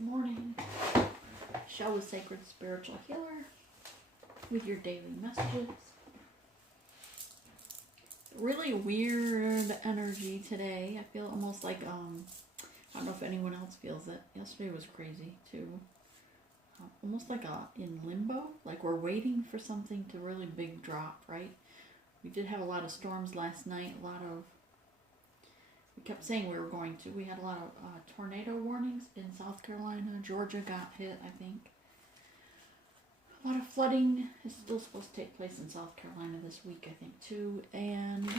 morning. Show a sacred spiritual healer with your daily messages. Really weird energy today. I feel almost like, I don't know if anyone else feels it. Yesterday was crazy too. Almost like in limbo, like we're waiting for something to really big drop, right? We did have a lot of storms last night, we kept saying we were going to. We had a lot of tornado warnings in South Carolina. Georgia got hit, I think. A lot of flooding is still supposed to take place in South Carolina this week, I think, too. And,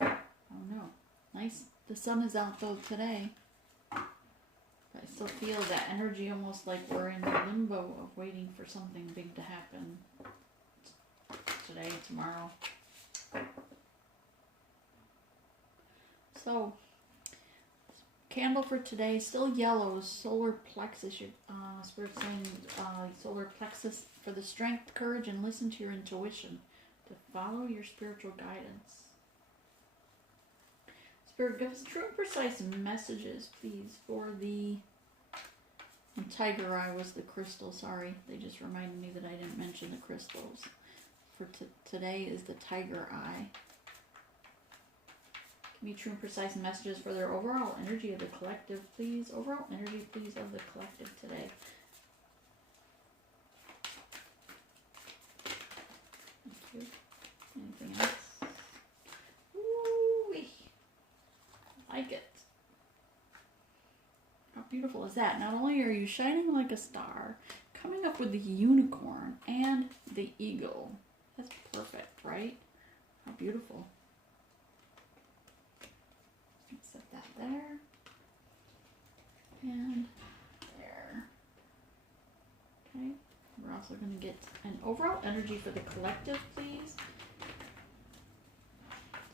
I don't know. Nice. The sun is out, though, today. But I still feel that energy almost like we're in limbo of waiting for something big to happen. Today, tomorrow. So, candle for today, still yellow, solar plexus. Your spirit's saying solar plexus for the strength, courage, and listen to your intuition to follow your spiritual guidance. Spirit, give us true and precise messages, please, for the tiger eye was the crystal. Sorry, they just reminded me that I didn't mention the crystals. For today is the tiger eye. Give me true and precise messages for their overall energy of the collective, please. Overall energy, please, of the collective today. Thank you. Anything else? Ooh-wee. I like it. How beautiful is that? Not only are you shining like a star, coming up with the unicorn and the eagle. That's perfect, right? How beautiful. Set that there. And there. Okay. We're also going to get an overall energy for the collective, please.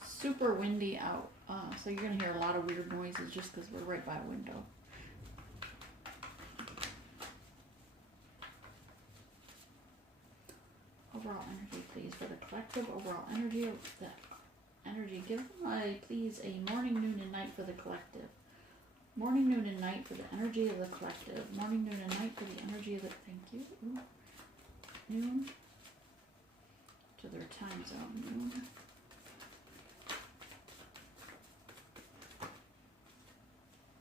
Super windy out. So you're going to hear a lot of weird noises just because we're right by a window. Overall energy, please, for the collective. Overall energy of the energy. Give please, a morning, noon, and night for the collective. Morning, noon, and night for the energy of the collective. Morning, noon, and night for the energy of the... Thank you. Ooh. Noon. To their time zone. Noon.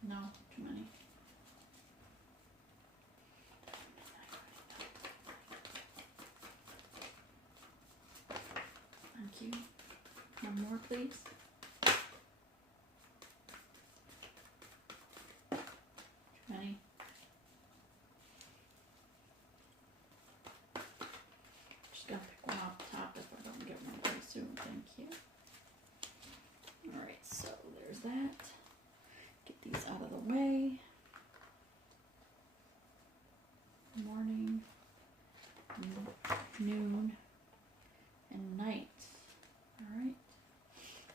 No, too many. Thank you. One more, please. Too many. Just gotta pick one off the top if I don't get one very soon. Thank you. Alright, so there's that. Get these out of the way. Morning, noon, and night. Alright.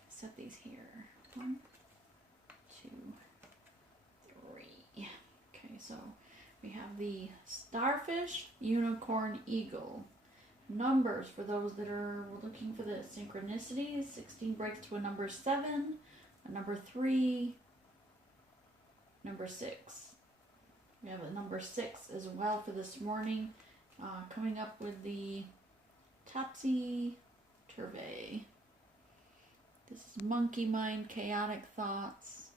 Set these here. 1, 2, 3. Okay, so we have the starfish, unicorn, eagle. Numbers for those that are looking for the synchronicities. 16 breaks to a number 7, a number 3, number 6. We have a number 6 as well for this morning. Coming up with the topsy-turvy. This is monkey mind, chaotic thoughts.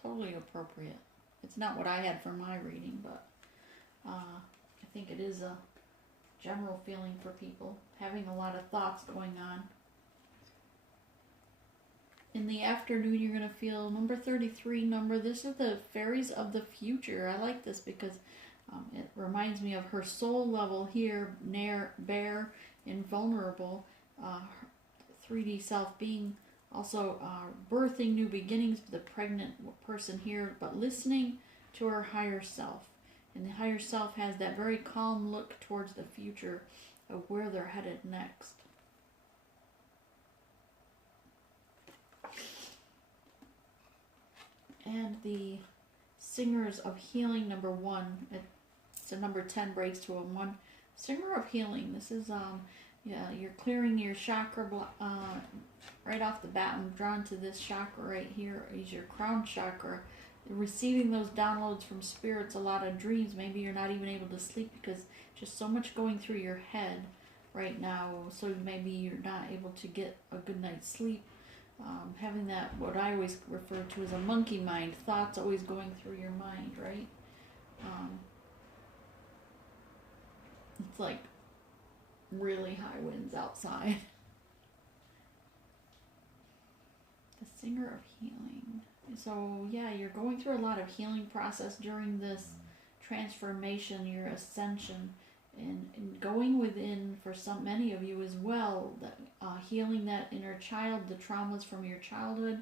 Totally appropriate. It's not what I had for my reading, but I think it is a general feeling for people. Having a lot of thoughts going on. In the afternoon, you're going to feel number 33 number. This is the fairies of the future. I like this because it reminds me of her soul level here, bare, invulnerable, 3D self being also birthing new beginnings for the pregnant person here, but listening to her higher self. And the higher self has that very calm look towards the future of where they're headed next. And the Singers of Healing, number 1. It's a number 10 breaks to a 1. Singer of Healing. This is, you're clearing your chakra right off the bat. I'm drawn to this chakra right here is your crown chakra. receiving those downloads from spirits, a lot of dreams. Maybe you're not even able to sleep because just so much going through your head right now. So maybe you're not able to get a good night's sleep. Having that, what I always refer to as a monkey mind, thoughts always going through your mind, right? It's like really high winds outside. The Singer of Healing. So yeah, you're going through a lot of healing process during this transformation, your ascension, and going within for many of you as well, that healing that inner child, the traumas from your childhood.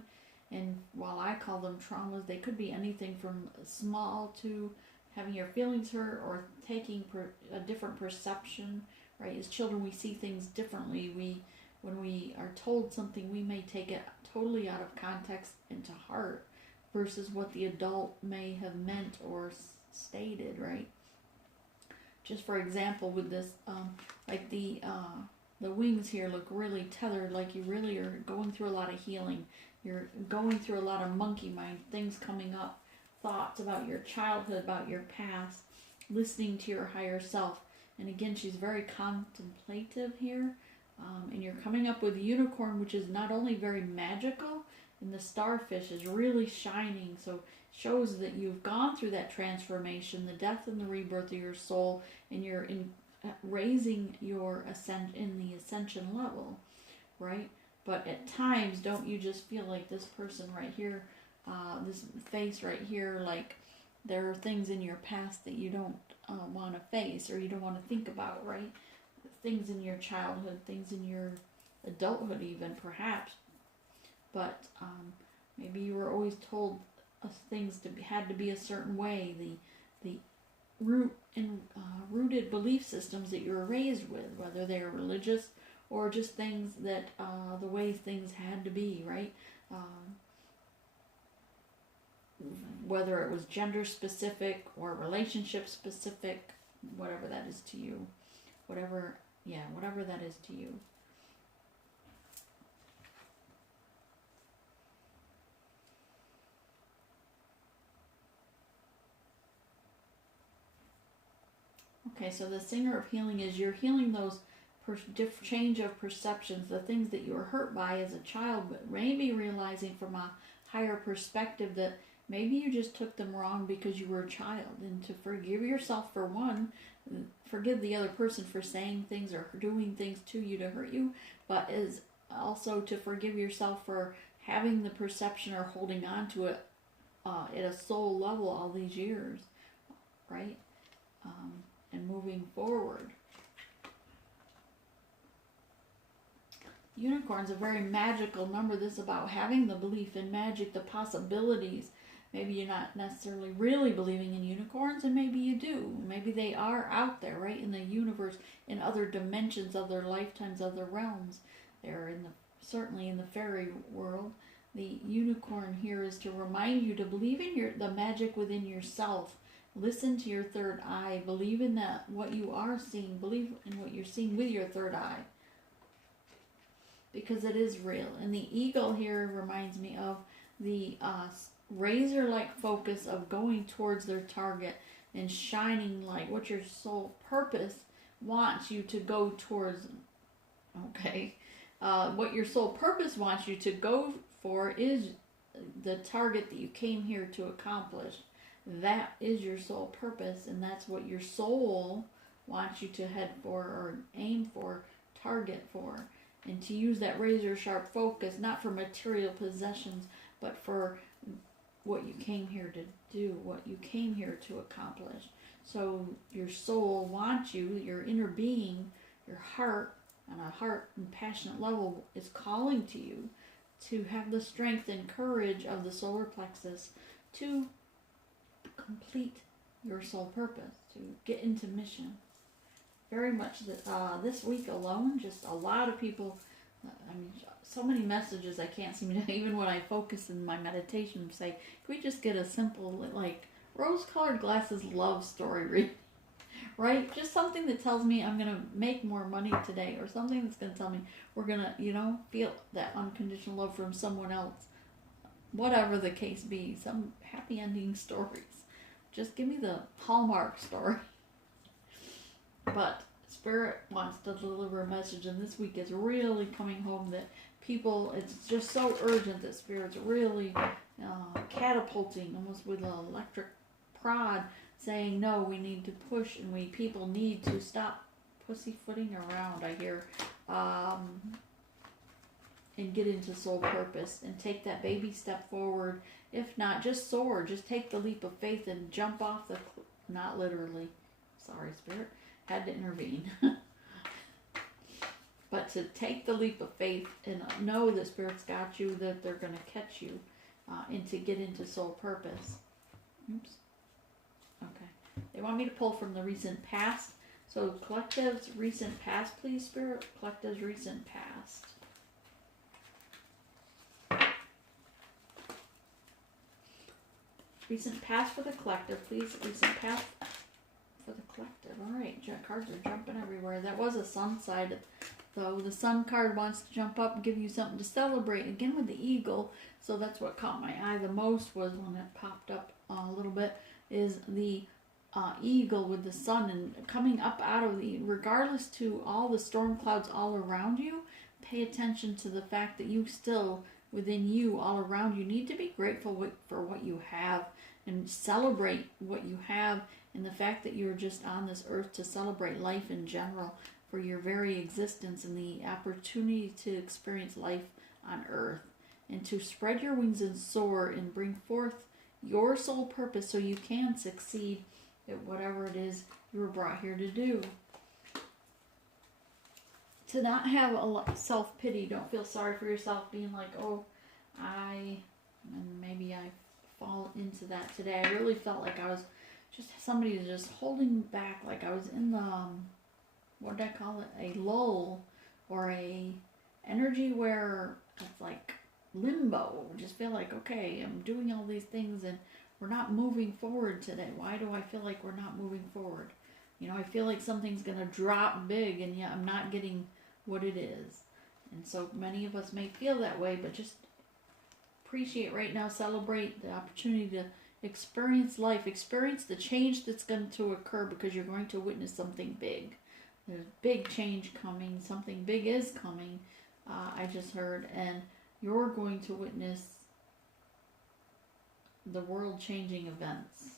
And while I call them traumas, they could be anything from small to having your feelings hurt or taking a different perception, right? As children, we see things differently. When we are told something, we may take it totally out of context and to heart versus what the adult may have meant or stated, right? Just for example, with this, like the wings here look really tethered, like you really are going through a lot of healing. You're going through a lot of monkey mind, things coming up, thoughts about your childhood, about your past, listening to your higher self. And again, she's very contemplative here. And you're coming up with a unicorn, which is not only very magical, and the starfish is really shining. So shows that you've gone through that transformation, the death and the rebirth of your soul, and you're raising your ascension level, right? But at times, don't you just feel like this person right here, this face right here, like there are things in your past that you don't want to face or you don't want to think about, right? Things in your childhood, things in your adulthood even, perhaps. But maybe you were always told things had to be a certain way. The rooted belief systems that you were raised with, whether they are religious or just things that the way things had to be, right? Whether it was gender specific or relationship specific, whatever that is to you, whatever that is to you. Okay, so the Singer of Healing is you're healing those change of perceptions, the things that you were hurt by as a child, but maybe realizing from a higher perspective that maybe you just took them wrong because you were a child, and to forgive yourself for one, forgive the other person for saying things or doing things to you to hurt you, but is also to forgive yourself for having the perception or holding on to it at a soul level all these years, right? And moving forward. Unicorn's a very magical number. This is about having the belief in magic, the possibilities. Maybe you're not necessarily really believing in unicorns, and maybe you do. Maybe they are out there, right, in the universe, in other dimensions, other lifetimes, other realms. They're certainly in the fairy world. The unicorn here is to remind you to believe in the magic within yourself. Listen to your third eye. Believe in that what you are seeing. Believe in what you're seeing with your third eye, because it is real. And the eagle here reminds me of the razor-like focus of going towards their target and shining light. What your soul purpose wants you to go towards. Okay, what your soul purpose wants you to go for is the target that you came here to accomplish. That is your soul purpose, and that's what your soul wants you to head for or aim for, target for. And to use that razor sharp focus, not for material possessions, but for what you came here to do, what you came here to accomplish. So your soul wants you, your inner being, your heart, on a heart and passionate level, is calling to you to have the strength and courage of the solar plexus to complete your soul purpose, to get into mission. Very much this week alone, just a lot of people, so many messages I can't seem to, even when I focus in my meditation, say, can we just get a simple, like, rose-colored glasses love story read, right? Just something that tells me I'm going to make more money today, or something that's going to tell me we're going to, feel that unconditional love from someone else. whatever the case be, some happy ending stories. Just give me the Hallmark story. But Spirit wants to deliver a message, and this week is really coming home that people, it's just so urgent that Spirit's really catapulting, almost with an electric prod, saying, no, we need to push, and people need to stop pussyfooting around, I hear, and get into soul purpose and take that baby step forward. If not, just soar. Just take the leap of faith and jump off the not literally. Sorry, Spirit. Had to intervene. But to take the leap of faith and know that Spirit's got you, that they're going to catch you, and to get into soul purpose. Oops. Okay. They want me to pull from the recent past. So collective's recent past, please, Spirit. Collective's recent past. Recent past for the collective, please. Recent past for the collective. All right, cards are jumping everywhere. That was a sun side, though. The sun card wants to jump up and give you something to celebrate. Again with the eagle, so that's what caught my eye the most was when it popped up a little bit, is the eagle with the sun and coming up out of the, regardless to all the storm clouds all around you, pay attention to the fact that you still, within you, all around you, need to be grateful for what you have and celebrate what you have, and the fact that you're just on this earth to celebrate life in general, for your very existence and the opportunity to experience life on earth, and to spread your wings and soar and bring forth your soul purpose so you can succeed at whatever it is you were brought here to do. To not have a self-pity, don't feel sorry for yourself, being like, oh, and maybe I fall into that today. I really felt like I was just somebody just holding back, like I was in the, what did I call it, a lull, or a energy where it's like limbo. Just feel like, okay, I'm doing all these things and we're not moving forward today. Why do I feel like we're not moving forward? You know, I feel like something's going to drop big and yet I'm not getting what it is. And so many of us may feel that way, but just appreciate right now, celebrate the opportunity to experience life, experience the change that's going to occur, because you're going to witness something big. There's big change coming, something big is coming, I just heard, and you're going to witness the world changing events.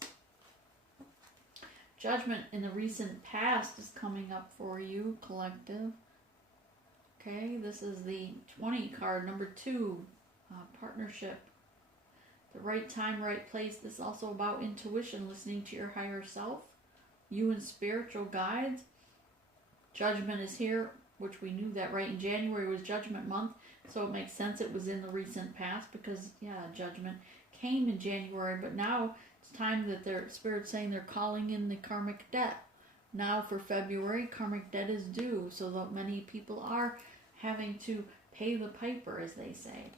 Judgment in the recent past is coming up for you, collective. Okay, this is the 20 card, number 2, partnership. The right time, right place. This is also about intuition, listening to your higher self, you and spiritual guides. Judgment is here, which we knew that, right? In January was Judgment Month, so it makes sense it was in the recent past, because, yeah, Judgment came in January, but now it's time that their Spirit's saying they're calling in the karmic debt. Now for February, karmic debt is due, so that many people are having to pay the piper, as they say.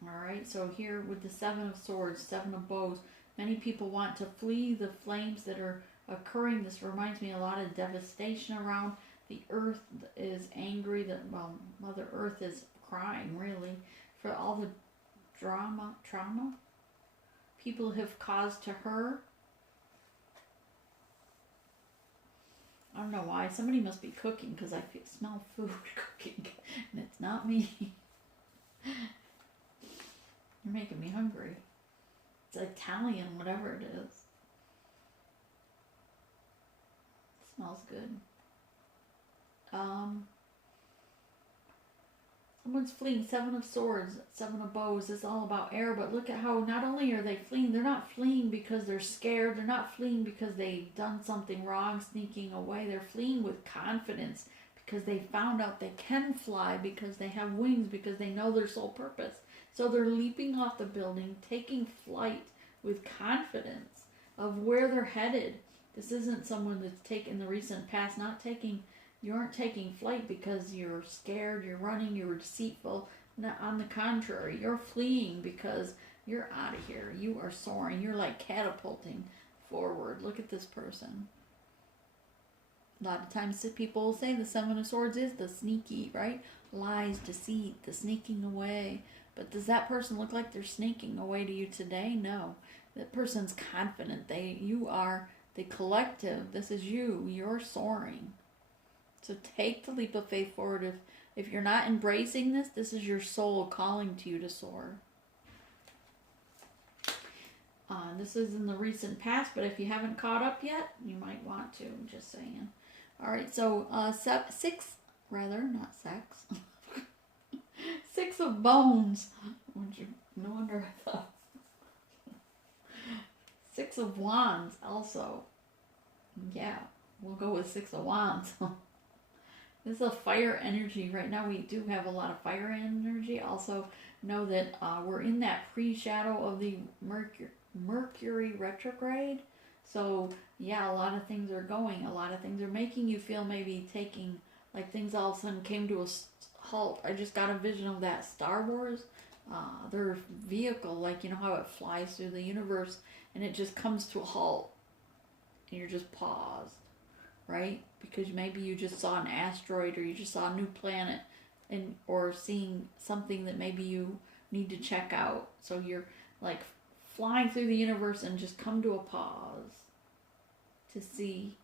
All right, so here with the 7 of Swords, 7 of Bows, many people want to flee the flames that are occurring. This reminds me a lot of devastation around. The earth is angry, that Mother Earth is crying, really, for all the trauma people have caused to her. I don't know why. Somebody must be cooking, because I smell food cooking, and it's not me. You're making me hungry. It's Italian, whatever it is. It smells good. Someone's fleeing. 7 of Swords, 7 of Bows. It's all about air, but look at how not only are they fleeing, they're not fleeing because they're scared. They're not fleeing because they've done something wrong, sneaking away. They're fleeing with confidence, because they found out they can fly, because they have wings, because they know their soul purpose. So they're leaping off the building, taking flight with confidence of where they're headed. This isn't someone that's taken the recent past, you aren't taking flight because you're scared, you're running, you're deceitful. No, on the contrary, you're fleeing because you're out of here. You are soaring. You're like catapulting forward. Look at this person. A lot of times people say the 7 of Swords is the sneaky, right? Lies, deceit, the sneaking away. But does that person look like they're sneaking away to you today? No. That person's confident. You are the collective. This is you. You're soaring. So take the leap of faith forward. If you're not embracing this, this is your soul calling to you to soar. This is in the recent past, but if you haven't caught up yet, you might want to. Just saying. All right, so 6 of bones. No wonder I thought. 6 of wands also. Yeah, we'll go with 6 of wands. This is a fire energy. Right now we do have a lot of fire energy. Also know that we're in that pre-shadow of the Mercury retrograde. So yeah, a lot of things are going. A lot of things are making you feel maybe taking, like things all of a sudden came to a halt. I just got a vision of that Star Wars, their vehicle, like you know how it flies through the universe and it just comes to a halt. And you're just paused, right? Because maybe you just saw an asteroid or you just saw a new planet or seeing something that maybe you need to check out. So you're like flying through the universe and just come to a pause to see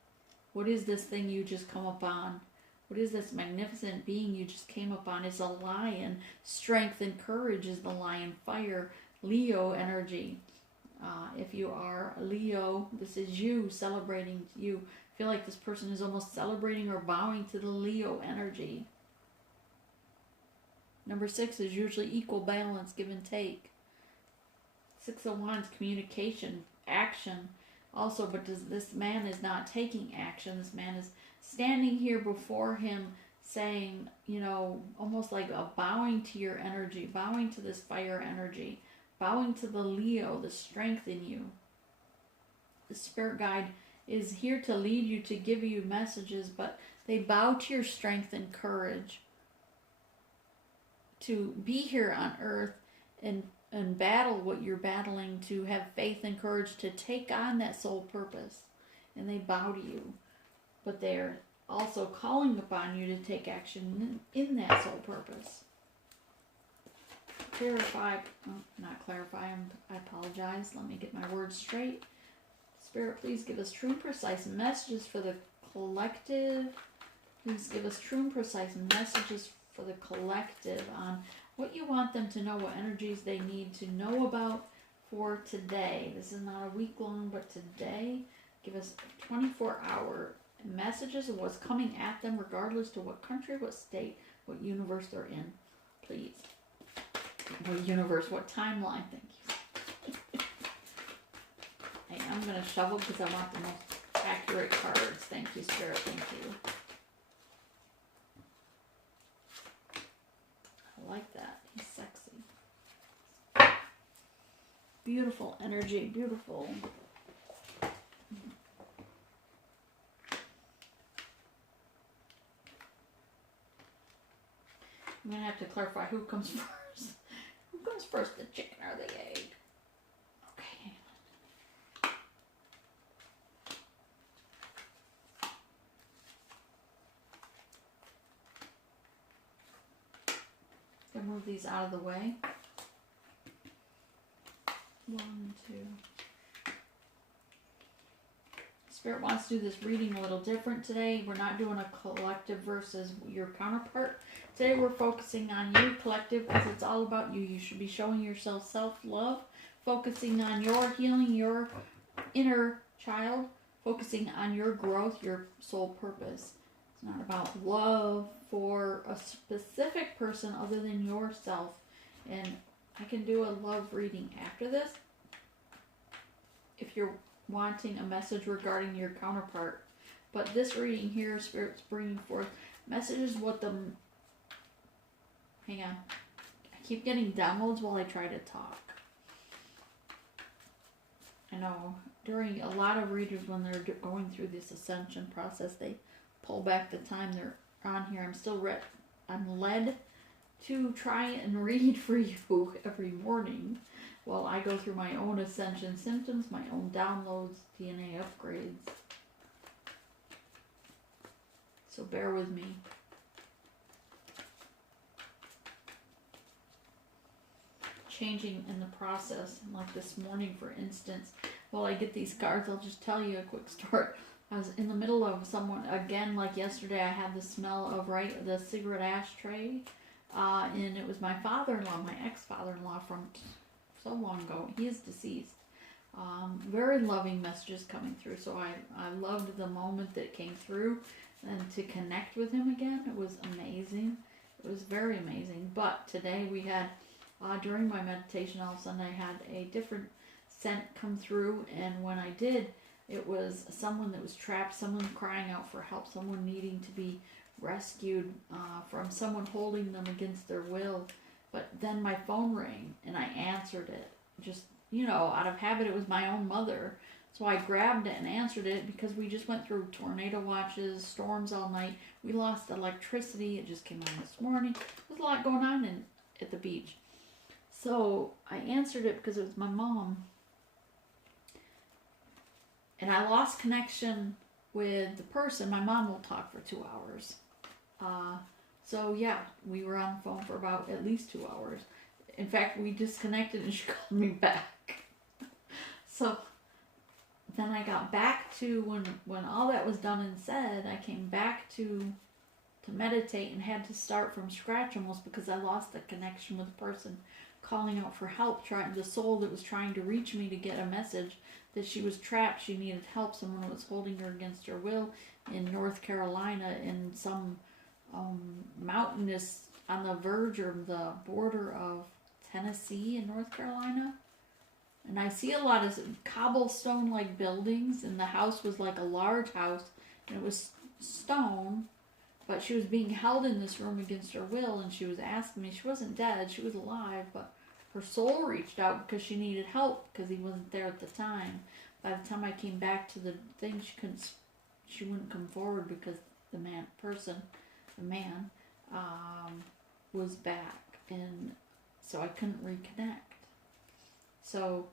what is this thing you just come upon. What is this magnificent being you just came upon? It's a lion. Strength and courage is the lion. Fire, Leo energy. If you are a Leo, this is you celebrating you. I feel like this person is almost celebrating or bowing to the Leo energy. Number 6 is usually equal balance, give and take. 6 of Wands, communication, action. Also, but this man is not taking action. This man is standing here before him saying, you know, almost like a bowing to your energy, bowing to this fire energy, bowing to the Leo, the strength in you. The spirit guide is here to lead you, to give you messages, but they bow to your strength and courage to be here on earth and battle what you're battling, to have faith and courage to take on that soul purpose. And they bow to you. But they're also calling upon you to take action in that soul purpose. I apologize. Let me get my words straight. Spirit, please give us true and precise messages for the collective. Please give us true and precise messages for the collective on what you want them to know, what energies they need to know about for today. This is not a week long, but today. Give us 24-hour messages of what's coming at them, regardless to what country, what state, what universe they're in. Please. What universe, what timeline, thank you. Hey, I'm going to shovel because I want the most accurate cards. Thank you, Spirit, thank you. I like that. He's sexy. Beautiful energy, beautiful. I'm going to have to clarify who comes first. Who comes first, the chicken or the egg? Okay. I'm going to move these out of the way. 1, 2. Spirit wants to do this reading a little different today. We're not doing a collective versus your counterpart. Today we're focusing on you, collective, because it's all about you. You should be showing yourself self-love, focusing on your healing, your inner child, focusing on your growth, your soul purpose. It's not about love for a specific person other than yourself. And I can do a love reading after this if you're wanting a message regarding your counterpart. But this reading here, Spirit's bringing forth messages what the... Hang on. I keep getting downloads while I try to talk. I know during a lot of readers, when they're going through this ascension process, they pull back the time they're on here. I'm led to try and read for you every morning while I go through my own ascension symptoms, my own downloads, DNA upgrades. So bear with me. changing in the process. Like this morning, for instance, while I get these cards, I'll just tell you a quick story. I was in the middle of someone, again, like yesterday, I had the smell of, the cigarette ashtray. And it was my father-in-law, my ex-father-in-law from so long ago. He is deceased. Very loving messages coming through. So I loved the moment that came through, and to connect with him again. It was amazing. It was very amazing. But today we had, during my meditation, all of a sudden I had a different scent come through. And when I did, it was someone that was trapped, someone crying out for help, someone needing to be rescued from someone holding them against their will. But then my phone rang and I answered it. Just, out of habit. It was my own mother. So I grabbed it and answered it because we just went through tornado watches, storms all night. We lost electricity. It just came on this morning. There's a lot going on at the beach. So I answered it because it was my mom. And I lost connection with the person. My mom will talk for 2 hours. So yeah, we were on the phone for about at least 2 hours. In fact, we disconnected and she called me back. So then I got back to when all that was done and said, I came back to meditate and had to start from scratch almost because I lost the connection with the person calling out for help, the soul that was trying to reach me to get a message that she was trapped, she needed help, someone was holding her against her will in North Carolina in some mountainous, on the verge or the border of Tennessee and North Carolina. And I see a lot of cobblestone-like buildings, and the house was like a large house, and it was stone, but she was being held in this room against her will, and she was asking me, she wasn't dead, she was alive, but her soul reached out because she needed help because he wasn't there at the time. By the time I came back to the thing, she wouldn't come forward because the man was back, and so I couldn't reconnect. So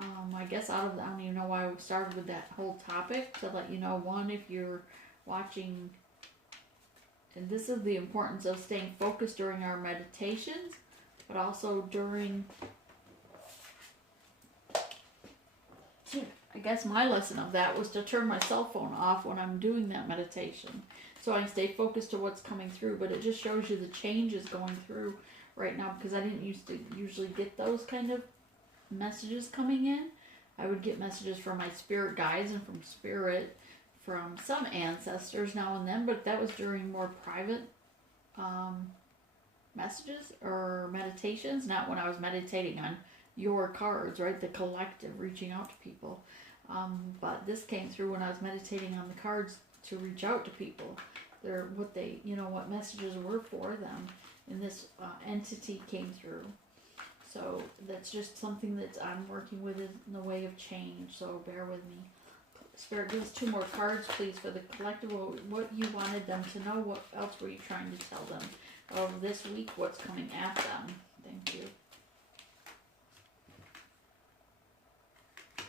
I guess I don't even know why we started with that whole topic, to let you know, one, if you're watching, and this is the importance of staying focused during our meditations, but also during, I guess my lesson of that was to turn my cell phone off when I'm doing that meditation, so I stay focused to what's coming through. But it just shows you the changes going through right now, because I didn't used to usually get those kind of messages coming in. I would get messages from my spirit guides and from spirit, from some ancestors now and then, but that was during more private messages or meditations, not when I was meditating on your cards, right? The collective reaching out to people. But this came through when I was meditating on the cards to reach out to people. They're what they, what messages were for them. And this entity came through. So that's just something that I'm working with in the way of change. So bear with me. Spirit, give us 2 more cards, please, for the collective. What you wanted them to know. What else were you trying to tell them of this week? What's coming at them? Thank you. I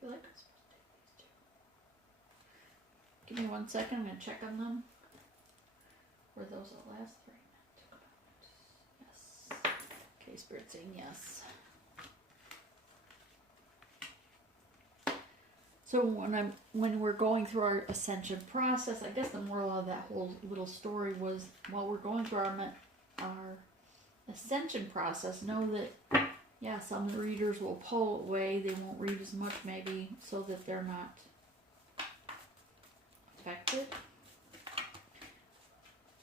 feel like I'm supposed to take these 2. Give me 1 second. I'm going to check on them. Were those the last 3? Yes. Okay, Spirit saying yes. So when we're going through our ascension process, I guess the moral of that whole little story was, while we're going through our ascension process, know that, yeah, some readers will pull away. They won't read as much, maybe, so that they're not affected.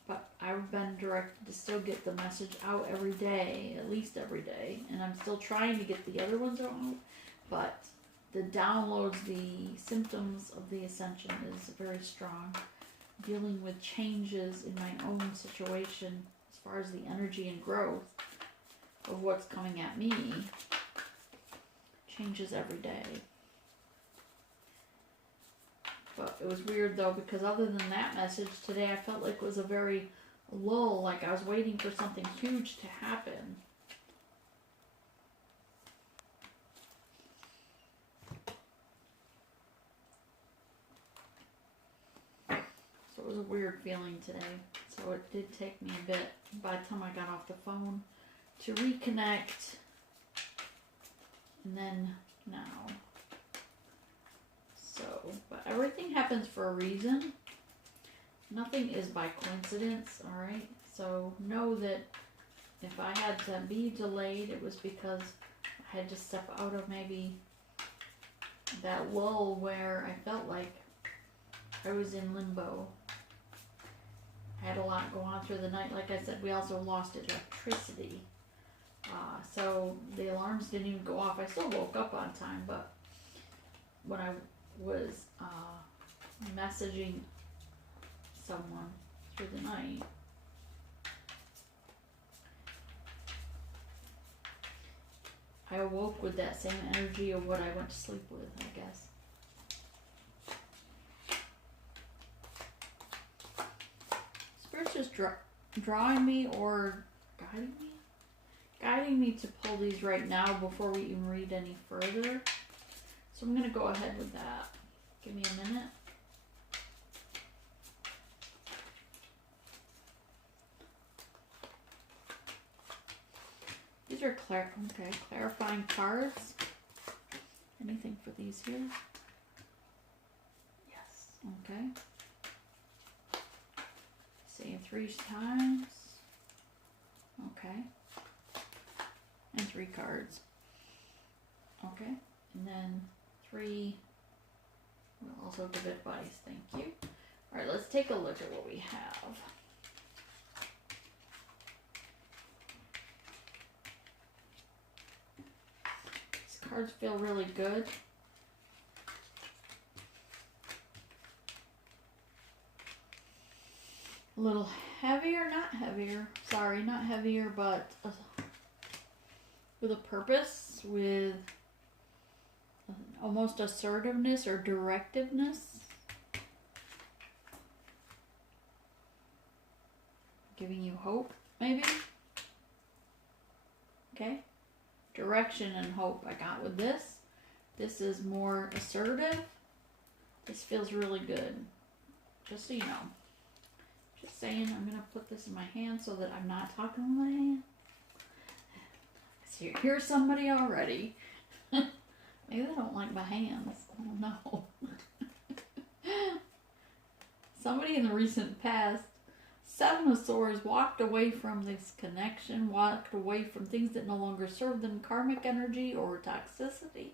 But I've been directed to still get the message out every day, at least every day, and I'm still trying to get the other ones out, but the downloads, the symptoms of the ascension is very strong. Dealing with changes in my own situation as far as the energy and growth of what's coming at me changes every day. But it was weird though, because other than that message today, I felt like it was a very lull, like I was waiting for something huge to happen. So it was a weird feeling today. So it did take me a bit by the time I got off the phone to reconnect, and then now. So, but everything happens for a reason. Nothing is by coincidence, all right? So know that if I had to be delayed, it was because I had to step out of maybe that lull where I felt like I was in limbo. I had a lot go on through the night. Like I said, we also lost electricity. So the alarms didn't even go off. I still woke up on time, but when I was messaging someone through the night, I awoke with that same energy of what I went to sleep with, I guess. Spirit's just drawing me or guiding me? Guiding me to pull these right now before we even read any further. So I'm going to go ahead with that. Give me a minute. These are clarifying cards. Anything for these here? Yes, okay. Saying 3 times. Okay. And 3 cards. Okay. And then 3. We'll also give advice. Thank you. All right, let's take a look at what we have. These cards feel really good. A little heavier, not heavier. Sorry, not heavier, but with a purpose, with almost assertiveness or directiveness. Giving you hope, maybe. Okay. Direction and hope I got with this. This is more assertive. This feels really good. Just so you know. Just saying, I'm going to put this in my hand so that I'm not talking with my hand. So here's somebody already. Maybe they don't like my hands. I don't know. Somebody in the recent past, 7 of Swords, walked away from this connection, walked away from things that no longer served them, karmic energy or toxicity.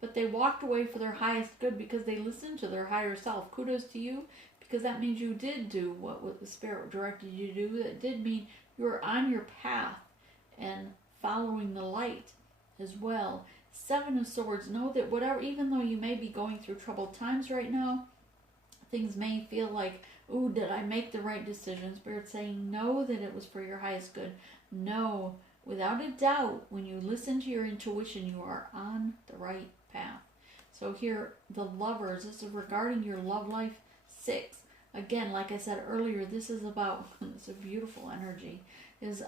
But they walked away for their highest good because they listened to their higher self. Kudos to you, because that means you did do what the Spirit directed you to do. That did mean you were on your path and following the light as well. 7 of Swords, know that whatever, even though you may be going through troubled times right now, things may feel like, ooh, did I make the right decision? Spirit's saying, know that it was for your highest good. Know, without a doubt, when you listen to your intuition, you are on the right path. So here, the Lovers, this is regarding your love life. 6. Again, like I said earlier, this is about, it's a beautiful energy, is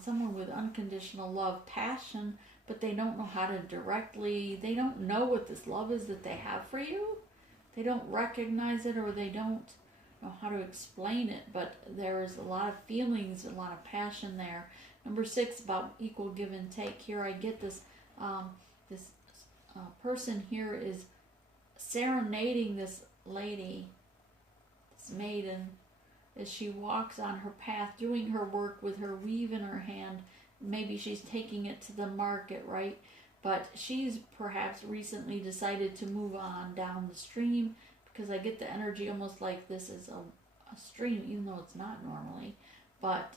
someone with unconditional love, passion, but they don't know how to directly, they don't know what this love is that they have for you. They don't recognize it, or they don't know how to explain it, but there is a lot of feelings, a lot of passion there. Number 6, about equal give and take. Here I get this, person here is serenading this lady, this maiden, as she walks on her path, doing her work with her weave in her hand. Maybe she's taking it to the market, right? But she's perhaps recently decided to move on down the stream, because I get the energy almost like this is a stream, even though it's not normally. But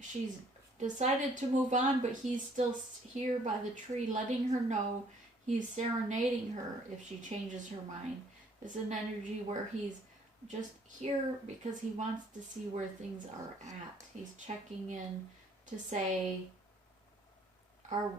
she's decided to move on, but he's still here by the tree, letting her know he's serenading her if she changes her mind. This is an energy where he's just here because he wants to see where things are at. He's checking in to say, do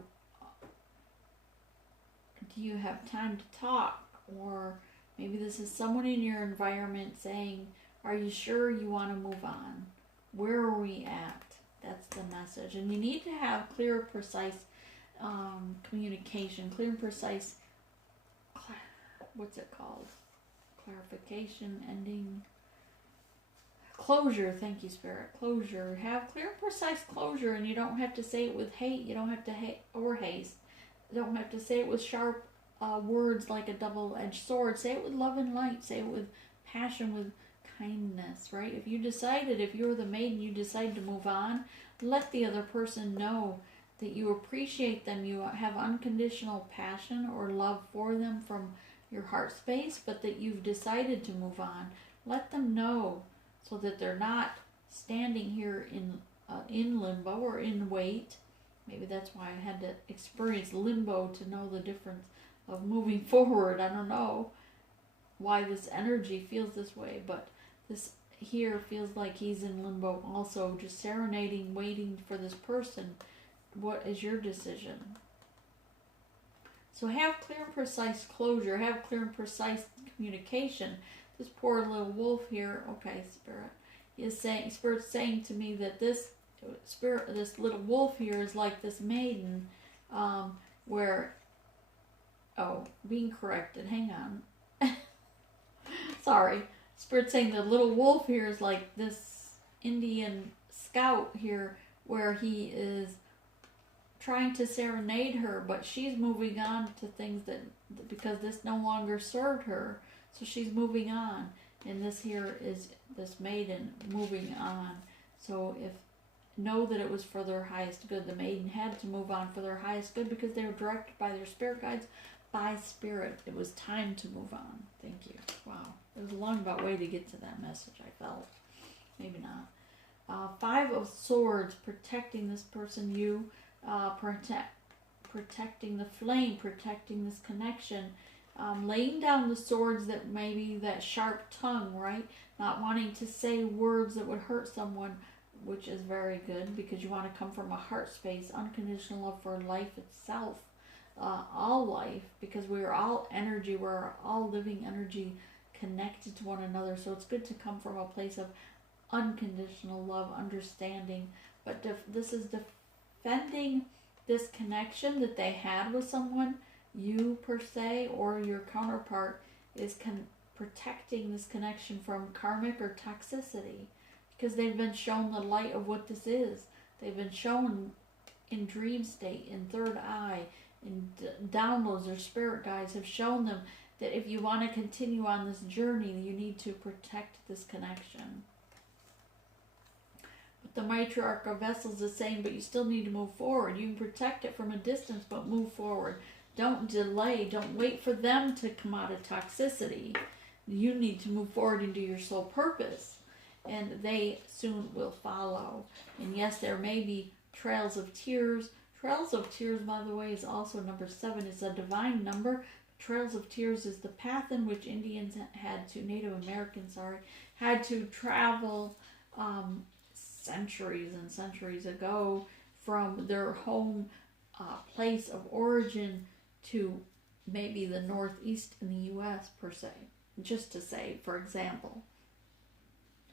you have time to talk? Or maybe this is someone in your environment saying, are you sure you want to move on? Where are we at? That's the message. And you need to have clear, precise communication, clear and precise, what's it called? Clarification, ending. Closure, thank you, Spirit. Closure. Have clear and precise closure, and you don't have to say it with hate. You don't have to hate or haste. You don't have to say it with sharp words like a double-edged sword. Say it with love and light. Say it with passion, with kindness, right? If you decided, if you're the maiden, you decide to move on, let the other person know that you appreciate them, you have unconditional passion or love for them from your heart space, but that you've decided to move on. Let them know so that they're not standing here in limbo or in wait. Maybe that's why I had to experience limbo to know the difference of moving forward. I don't know why this energy feels this way, but this here feels like he's in limbo also, just serenading, waiting for this person. What is your decision? So have clear and precise closure, have clear and precise communication. This poor little wolf here, okay, Spirit, is saying, Spirit's saying to me that this Spirit, this little wolf here is like this maiden, where, oh, being corrected, hang on. Sorry. Spirit's saying the little wolf here is like this Indian scout here, where he is trying to serenade her, but she's moving on to things that, because this no longer served her, so she's moving on. And this here is this maiden moving on. So if know that it was for their highest good. The maiden had to move on for their highest good because they were directed by their spirit guides, by Spirit. It was time to move on. Thank you. Wow. It was a long way to get to that message, I felt. Maybe not. Five of Swords, protecting this person, you, protecting the flame, protecting this connection, laying down the swords that maybe that sharp tongue, right? Not wanting to say words that would hurt someone, which is very good because you want to come from a heart space, unconditional love for life itself, all life, because we are all energy, we're all living energy connected to one another. So it's good to come from a place of unconditional love, understanding, but this is defending this connection that they had with someone, you per se, or your counterpart is protecting this connection from karmic or toxicity, because they've been shown the light of what this is. They've been shown in dream state, in third eye, in downloads. Their spirit guides have shown them that if you want to continue on this journey, you need to protect this connection. But the matriarch of vessels is saying, but you still need to move forward. You can protect it from a distance, but move forward. Don't delay. Don't wait for them to come out of toxicity. You need to move forward into your soul purpose, and they soon will follow. And yes, there may be trails of tears. Trails of tears, by the way, is also number 7. It's a divine number. Trails of tears is the path in which Indians had to, Native Americans, had to travel centuries and centuries ago from their home place of origin to maybe the Northeast in the U.S. per se. Just to say, for example.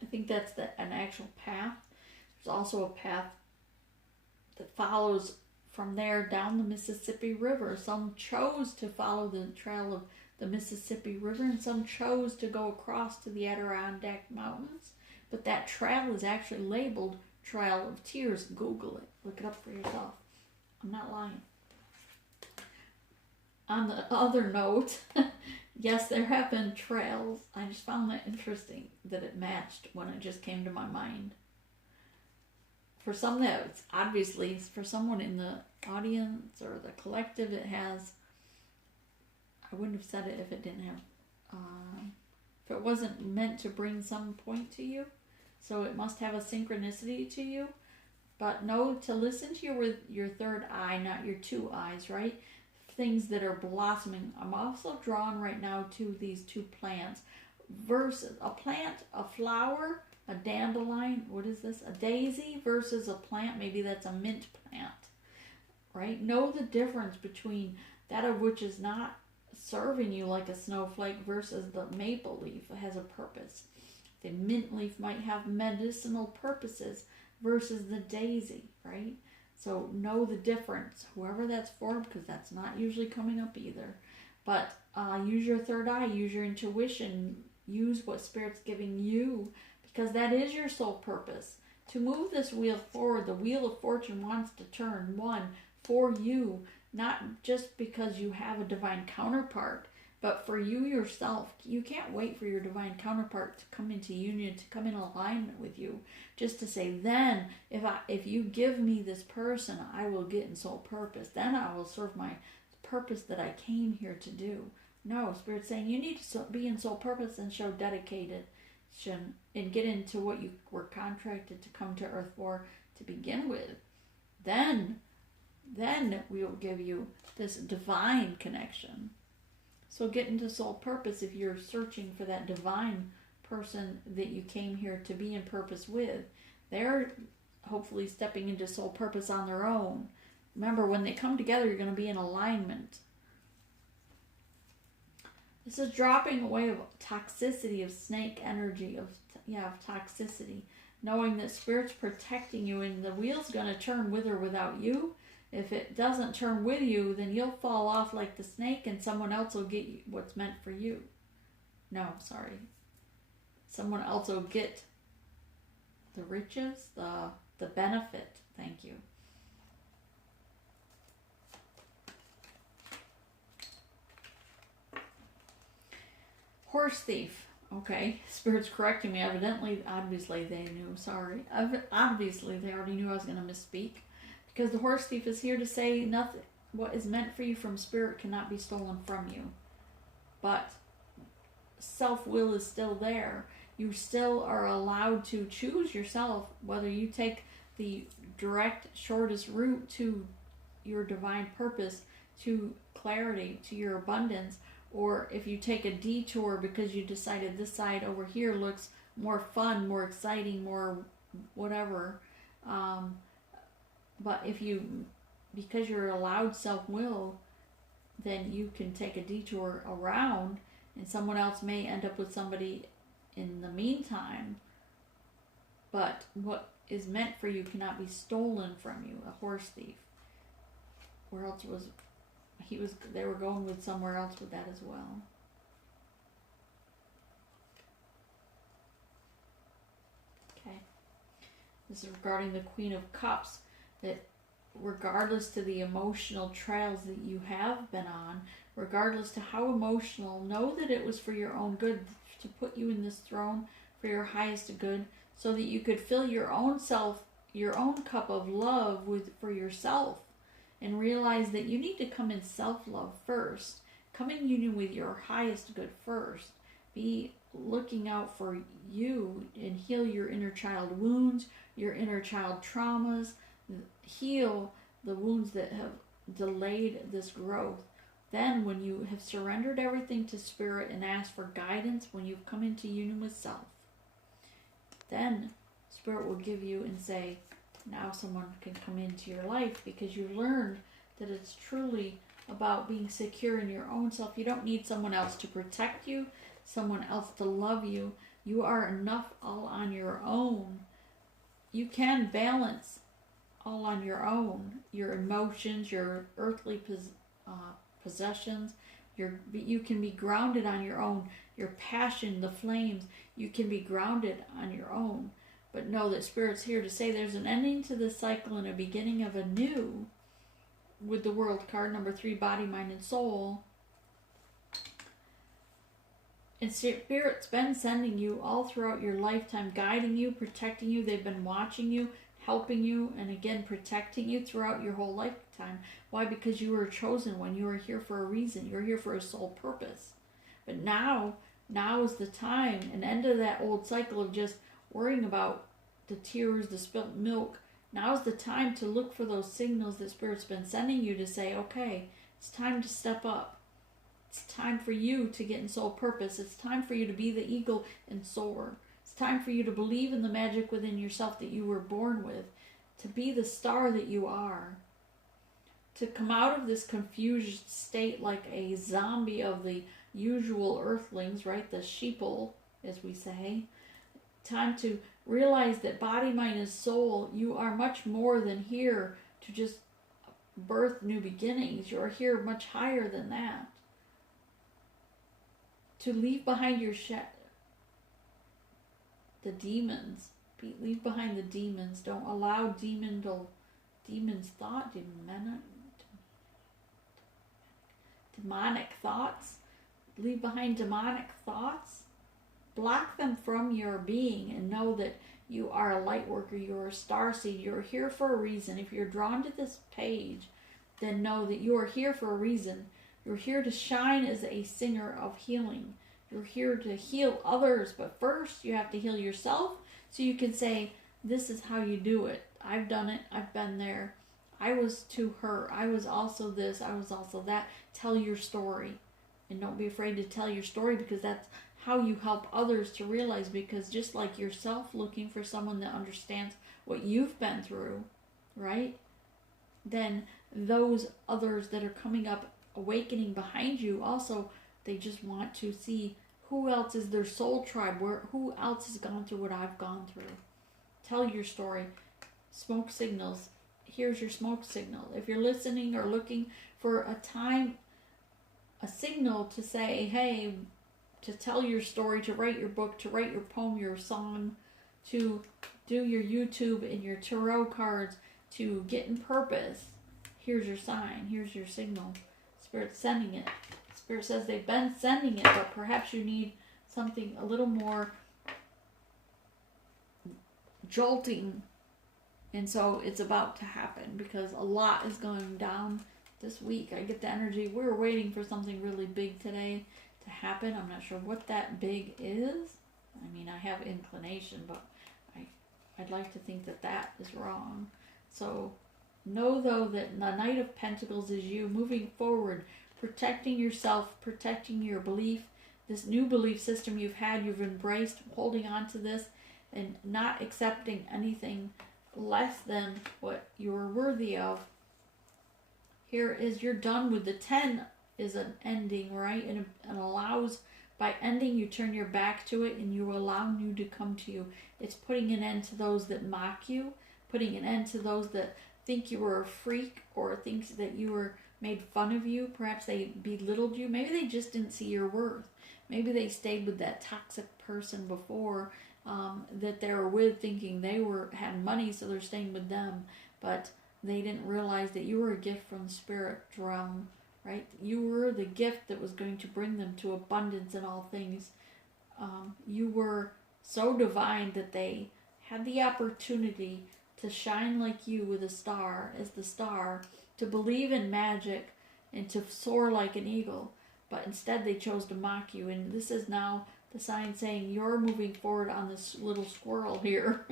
I think that's an actual path. There's also a path that follows from there down the Mississippi River. Some chose to follow the trail of the Mississippi River, and some chose to go across to the Adirondack Mountains. But that trail is actually labeled Trail of Tears. Google it. Look it up for yourself. I'm not lying. On the other note, yes, there have been trails. I just found that interesting that it matched when it just came to my mind. For some, that's obviously, for someone in the audience or the collective, it has, I wouldn't have said it if it didn't have, if it wasn't meant to bring some point to you. So it must have a synchronicity to you. But know to listen to your third eye, not your two eyes, right? Things that are blossoming. I'm also drawn right now to these two plants versus a plant, a flower, a dandelion. What is this? A daisy versus a plant. Maybe that's a mint plant, right? Know the difference between that of which is not serving you like a snowflake versus the maple leaf that has a purpose. The mint leaf might have medicinal purposes versus the daisy, right? So know the difference, whoever that's for, because that's not usually coming up either. But use your third eye, use your intuition, use what Spirit's giving you, because that is your soul purpose. To move this wheel forward, the wheel of fortune wants to turn, one, for you, not just because you have a divine counterpart, but for you yourself. You can't wait for your divine counterpart to come into union, to come in alignment with you, just to say, then, if you give me this person, I will get in soul purpose. Then I will serve my purpose that I came here to do. No, Spirit's saying you need to be in soul purpose and show dedicated and get into what you were contracted to come to earth for to begin with. Then we will give you this divine connection. So get into soul purpose if you're searching for that divine person that you came here to be in purpose with. They're hopefully stepping into soul purpose on their own. Remember, when they come together, you're going to be in alignment. This is dropping away of toxicity, of snake energy, of toxicity. Knowing that Spirit's protecting you, and the wheel's going to turn with or without you. If it doesn't turn with you, then you'll fall off like the snake and someone else will get what's meant for you. No, sorry. Someone else will get the riches, the benefit. Thank you. Horse thief. Okay, Spirit's correcting me. Obviously they knew. Sorry. Obviously they already knew I was going to misspeak. Because the horse thief is here to say nothing. What is meant for you from Spirit cannot be stolen from you. But self-will is still there. You still are allowed to choose yourself whether you take the direct, shortest route to your divine purpose, to clarity, to your abundance, or if you take a detour because you decided this side over here looks more fun, more exciting, more whatever. But because you're allowed self-will, then you can take a detour around, and someone else may end up with somebody in the meantime. But what is meant for you cannot be stolen from you. A horse thief. Where else was they were going with somewhere else with that as well. Okay. This is regarding the Queen of Cups. That regardless to the emotional trials that you have been on, regardless to how emotional, know that it was for your own good to put you in this throne for your highest good, so that you could fill your own cup of love for yourself, and realize that you need to come in self-love first. Come in union with your highest good first. Be looking out for you and heal your inner child wounds, your inner child traumas, heal the wounds that have delayed this growth. Then when you have surrendered everything to Spirit and asked for guidance, when you've come into union with self, then Spirit will give you and say, now someone can come into your life, because you've learned that it's truly about being secure in your own self. You don't need someone else to protect you, someone else to love you. You are enough all on your own. You can balance all on your own. Your emotions, your earthly possessions. You can be grounded on your own. Your passion, the flames, you can be grounded on your own. But know that Spirit's here to say there's an ending to this cycle and a beginning of a new, with the World card, number 3, body, mind, and soul. And Spirit's been sending you all throughout your lifetime, guiding you, protecting you. They've been watching you, helping you, and again, protecting you throughout your whole lifetime. Why? Because you were a chosen one. You were here for a reason. You're here for a soul purpose. But now is the time, an end of that old cycle of just worrying about the tears, the spilt milk. Now's the time to look for those signals that Spirit's been sending you to say, okay, it's time to step up. It's time for you to get in soul purpose. It's time for you to be the eagle and soar. It's time for you to believe in the magic within yourself that you were born with, to be the star that you are, to come out of this confused state like a zombie of the usual earthlings, right? The sheeple, as we say. Time to realize that body, mind, and soul, you are much more than here to just birth new beginnings. You are here much higher than that. To leave behind your the demons. Leave behind the demons. Don't allow demons thought, demonic thoughts. Leave behind demonic thoughts. Block them from your being and know that you are a light worker. You're a starseed. You're here for a reason. If you're drawn to this page, then know that you are here for a reason. You're here to shine as a singer of healing. You're here to heal others, but first you have to heal yourself so you can say, this is how you do it. I've done it. I've been there. I was to her. I was also this. I was also that. Tell your story. And don't be afraid to tell your story, because that's how you help others to realize, because just like yourself looking for someone that understands what you've been through, right? Then those others that are coming up, awakening behind you, also, they just want to see who else is their soul tribe, who else has gone through what I've gone through. Tell your story. Smoke signals. Here's your smoke signal. If you're listening or looking for a time, a signal to say, hey, to tell your story, to write your book, to write your poem, your song, to do your YouTube and your tarot cards, to get in purpose, here's your sign, here's your signal. Spirit's sending it. Spirit says they've been sending it, but perhaps you need something a little more jolting. And so it's about to happen, because a lot is going down this week. I get the energy. We're waiting for something really big today to happen. I'm not sure what that big is. I mean, I have inclination, but I'd like to think that that is wrong. So know, though, that the Knight of Pentacles is you moving forward, protecting yourself, protecting your belief, this new belief system you've had, you've embraced, holding on to this, and not accepting anything less than what you're worthy of. Here is, you're done with the 10 is an ending, right? And allows, by ending, you turn your back to it and you allow new to come to you. It's putting an end to those that mock you, putting an end to those that think you were a freak or think that you were made fun of you. Perhaps they belittled you. Maybe they just didn't see your worth. Maybe they stayed with that toxic person before that they were with, thinking they had money, so they're staying with them. But they didn't realize that you were a gift from the spirit realm, right? You were the gift that was going to bring them to abundance in all things. You were so divine that they had the opportunity to shine like you with a star, as the star, to believe in magic and to soar like an eagle. But instead they chose to mock you. And this is now the sign saying you're moving forward on this little squirrel here,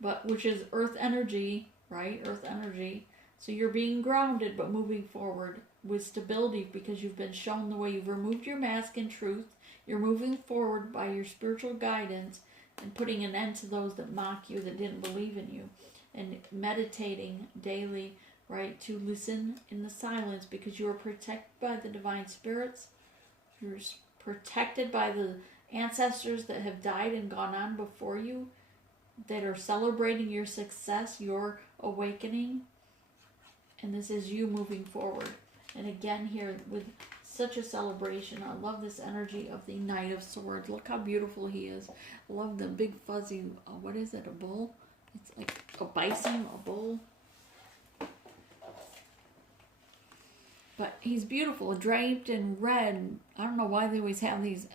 but which is earth energy, right? Earth energy. So you're being grounded, but moving forward with stability, because you've been shown the way. You've removed your mask in truth. You're moving forward by your spiritual guidance and putting an end to those that mock you, that didn't believe in you, and meditating daily, right, to listen in the silence, because you are protected by the divine spirits. You're protected by the ancestors that have died and gone on before you, that are celebrating your success, your awakening. And this is you moving forward. And again here with such a celebration. I love this energy of the Knight of Swords. Look how beautiful he is. I love the big fuzzy, what is it, a bull? It's like a bison, a bull. But he's beautiful, draped in red. I don't know why they always have these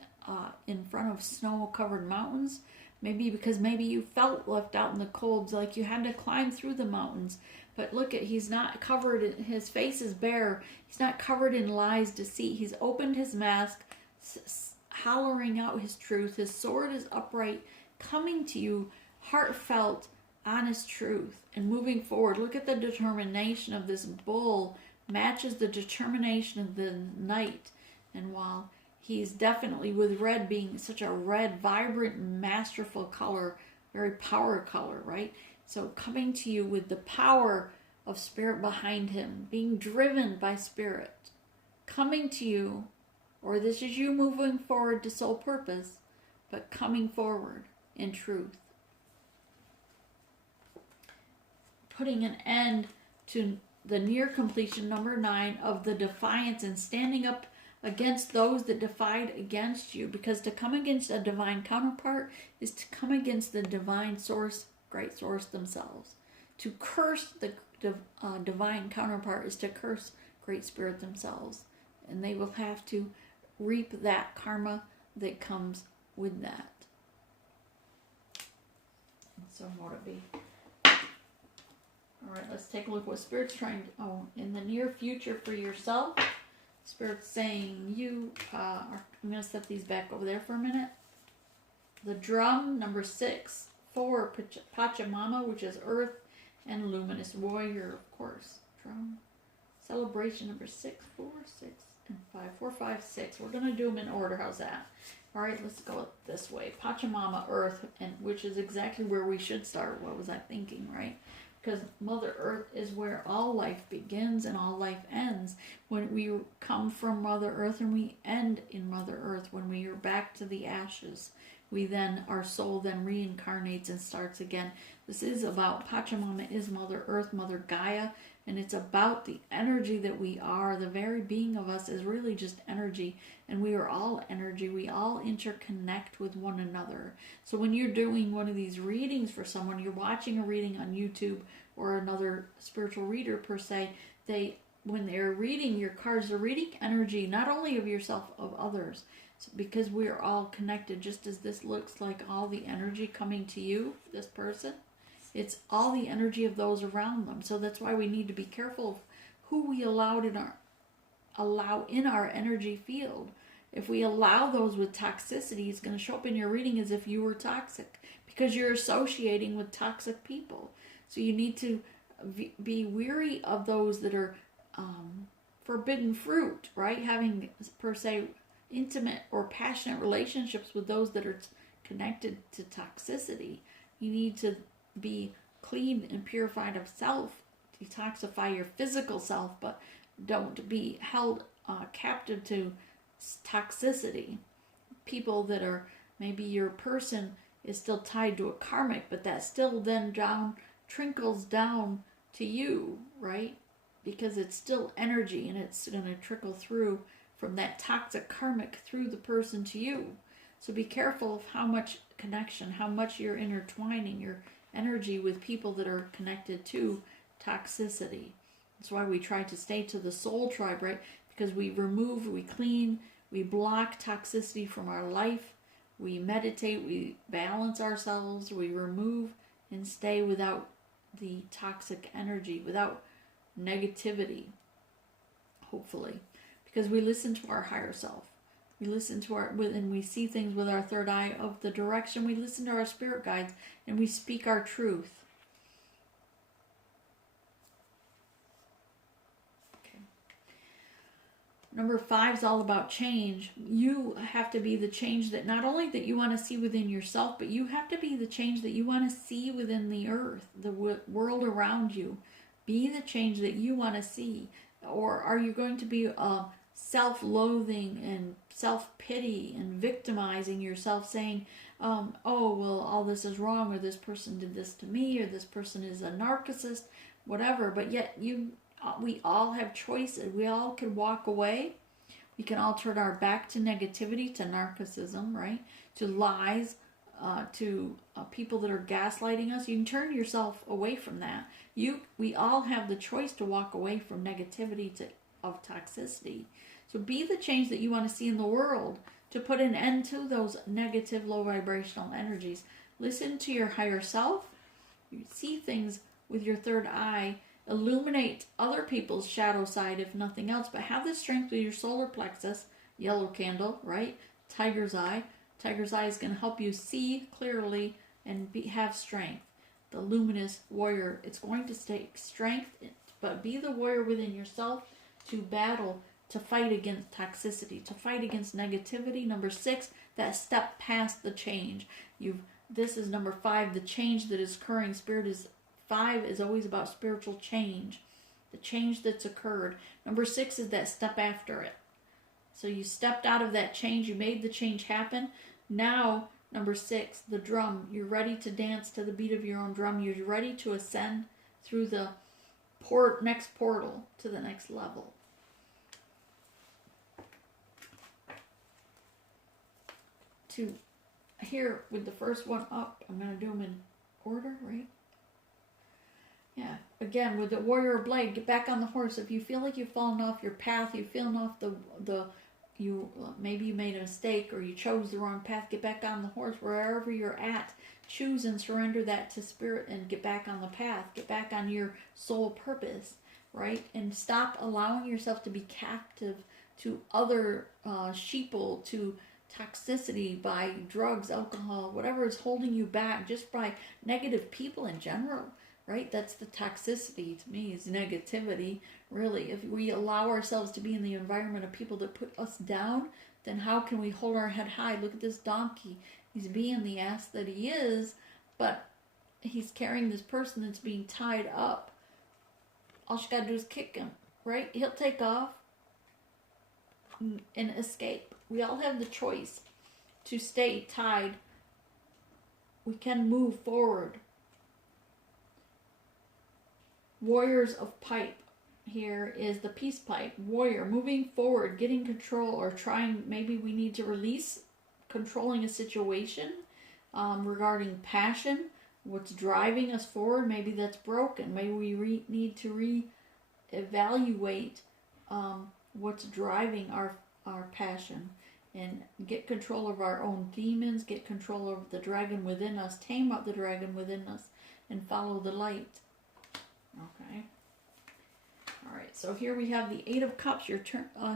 in front of snow-covered mountains. Maybe because maybe you felt left out in the cold, like you had to climb through the mountains. But look at, he's not covered, his face is bare. He's not covered in lies, deceit. He's opened his mask, hollering out his truth. His sword is upright, coming to you, heartfelt, honest truth, and moving forward. Look at the determination of this bull, matches the determination of the knight. And while he's definitely, with red being such a red, vibrant, masterful color, very power color, right? So coming to you with the power of spirit behind him, being driven by spirit, coming to you, or this is you moving forward to soul purpose, but coming forward in truth. Putting an end to the near completion, number 9, of the defiance, and standing up against those that defied against you. Because to come against a divine counterpart is to come against the divine source, great source themselves. To curse the divine counterpart is to curse Great Spirit themselves. And they will have to reap that karma that comes with that. And so what it be? All right, let's take a look what Spirit's trying to, in the near future for yourself. Spirit's saying you are, I'm going to set these back over there for a minute. The drum, number 6. 4, Pachamama, which is earth, and luminous warrior, of course. Drum. Celebration, number 6, 4, 6, and 5. 4, 5, 6. We're going to do them in order. How's that? All right, let's go this way. Pachamama, earth, and which is exactly where we should start. What was I thinking, right? Because Mother Earth is where all life begins and all life ends. When we come from Mother Earth and we end in Mother Earth, when we are back to the ashes, we then, our soul then reincarnates and starts again. This is about, Pachamama is Mother Earth, Mother Gaia, and it's about the energy that we are. The very being of us is really just energy, and we are all energy. We all interconnect with one another. So when you're doing one of these readings for someone, you're watching a reading on YouTube or another spiritual reader per se, when they're reading your cards, they're reading energy not only of yourself, of others. So because we are all connected, just as this looks like all the energy coming to you, this person, it's all the energy of those around them. So that's why we need to be careful of who we allow in our energy field. If we allow those with toxicity, it's going to show up in your reading as if you were toxic because you're associating with toxic people. So you need to be weary of those that are forbidden fruit, right? Having, per se, intimate or passionate relationships with those that are connected to toxicity. You need to be clean and purified of self, detoxify your physical self, but don't be held captive to toxicity. People that are, maybe your person is still tied to a karmic, but that still then trickles down to you, right? Because it's still energy and it's going to trickle through from that toxic karmic through the person to you. So be careful of how much connection, how much you're intertwining your energy with people that are connected to toxicity. That's why we try to stay to the soul tribe, right? Because we remove, we clean, we block toxicity from our life. We meditate, we balance ourselves, we remove and stay without the toxic energy, without negativity, hopefully. Because we listen to our higher self. We listen to and we see things with our third eye of the direction. We listen to our spirit guides and we speak our truth. Okay. Number 5 is all about change. You have to be the change that not only that you want to see within yourself, but you have to be the change that you want to see within the earth, the world around you. Be the change that you want to see. Or are you going to be self-loathing and self-pity and victimizing yourself, saying, oh, well, all this is wrong, or this person did this to me, or this person is a narcissist, whatever. But yet we all have choices. We all can walk away. We can all turn our back to negativity, to narcissism, right? To lies, to people that are gaslighting us. You can turn yourself away from that. We all have the choice to walk away from negativity, of toxicity. So be the change that you want to see in the world to put an end to those negative, low vibrational energies. Listen to your higher self. You see things with your third eye. Illuminate other people's shadow side, if nothing else. But have the strength with your solar plexus, yellow candle, right? Tiger's eye. Tiger's eye is going to help you see clearly and have strength. The luminous warrior. It's going to take strength, but be the warrior within yourself to battle, to fight against toxicity, to fight against negativity. Number 6, that step past the change. This is number 5, the change that is occurring. 5 is always about spiritual change, the change that's occurred. Number 6 is that step after it. So you stepped out of that change, you made the change happen. Now, number 6, the drum. You're ready to dance to the beat of your own drum. You're ready to ascend through the next portal to the next level. to, here with the first one up, I'm going to do them in order, right? Yeah. Again, with the warrior blade, get back on the horse. If you feel like you've fallen off your path, you've fallen off maybe you made a mistake or you chose the wrong path, get back on the horse wherever you're at. Choose and surrender that to spirit and get back on the path. Get back on your soul purpose, right? And stop allowing yourself to be captive to other sheeple, to toxicity by drugs, alcohol, whatever is holding you back, just by negative people in general, right? That's the toxicity to me, is negativity, really. If we allow ourselves to be in the environment of people that put us down, then how can we hold our head high? Look at this donkey. He's being the ass that he is, but he's carrying this person that's being tied up. All you gotta do is kick him, right? He'll take off and escape. We all have the choice to stay tied. We can move forward. Warriors of pipe. Here is the peace pipe. Warrior, moving forward, getting control, or trying, maybe we need to release controlling a situation regarding passion, what's driving us forward. Maybe that's broken. Maybe we need to re-evaluate what's driving our passion and get control of our own demons, get control of the dragon within us, tame up the dragon within us, and follow the light. Okay. All right. So here we have the Eight of Cups. Your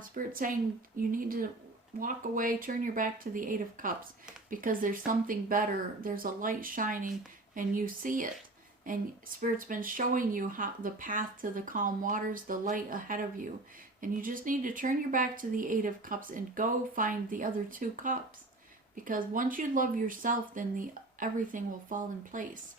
Spirit saying you need to walk away, turn your back to the Eight of Cups, because there's something better. There's a light shining, and you see it. And Spirit's been showing you the path to the calm waters, the light ahead of you. And you just need to turn your back to the Eight of Cups and go find the other two cups. Because once you love yourself, then everything will fall in place.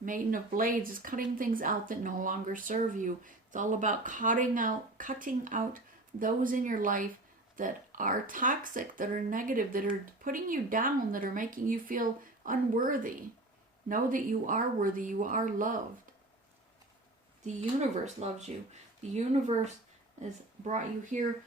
Maiden of Blades is cutting things out that no longer serve you. It's all about cutting out those in your life that are toxic, that are negative, that are putting you down, that are making you feel unworthy. Know that you are worthy. You are loved. The universe loves you. The universe has brought you here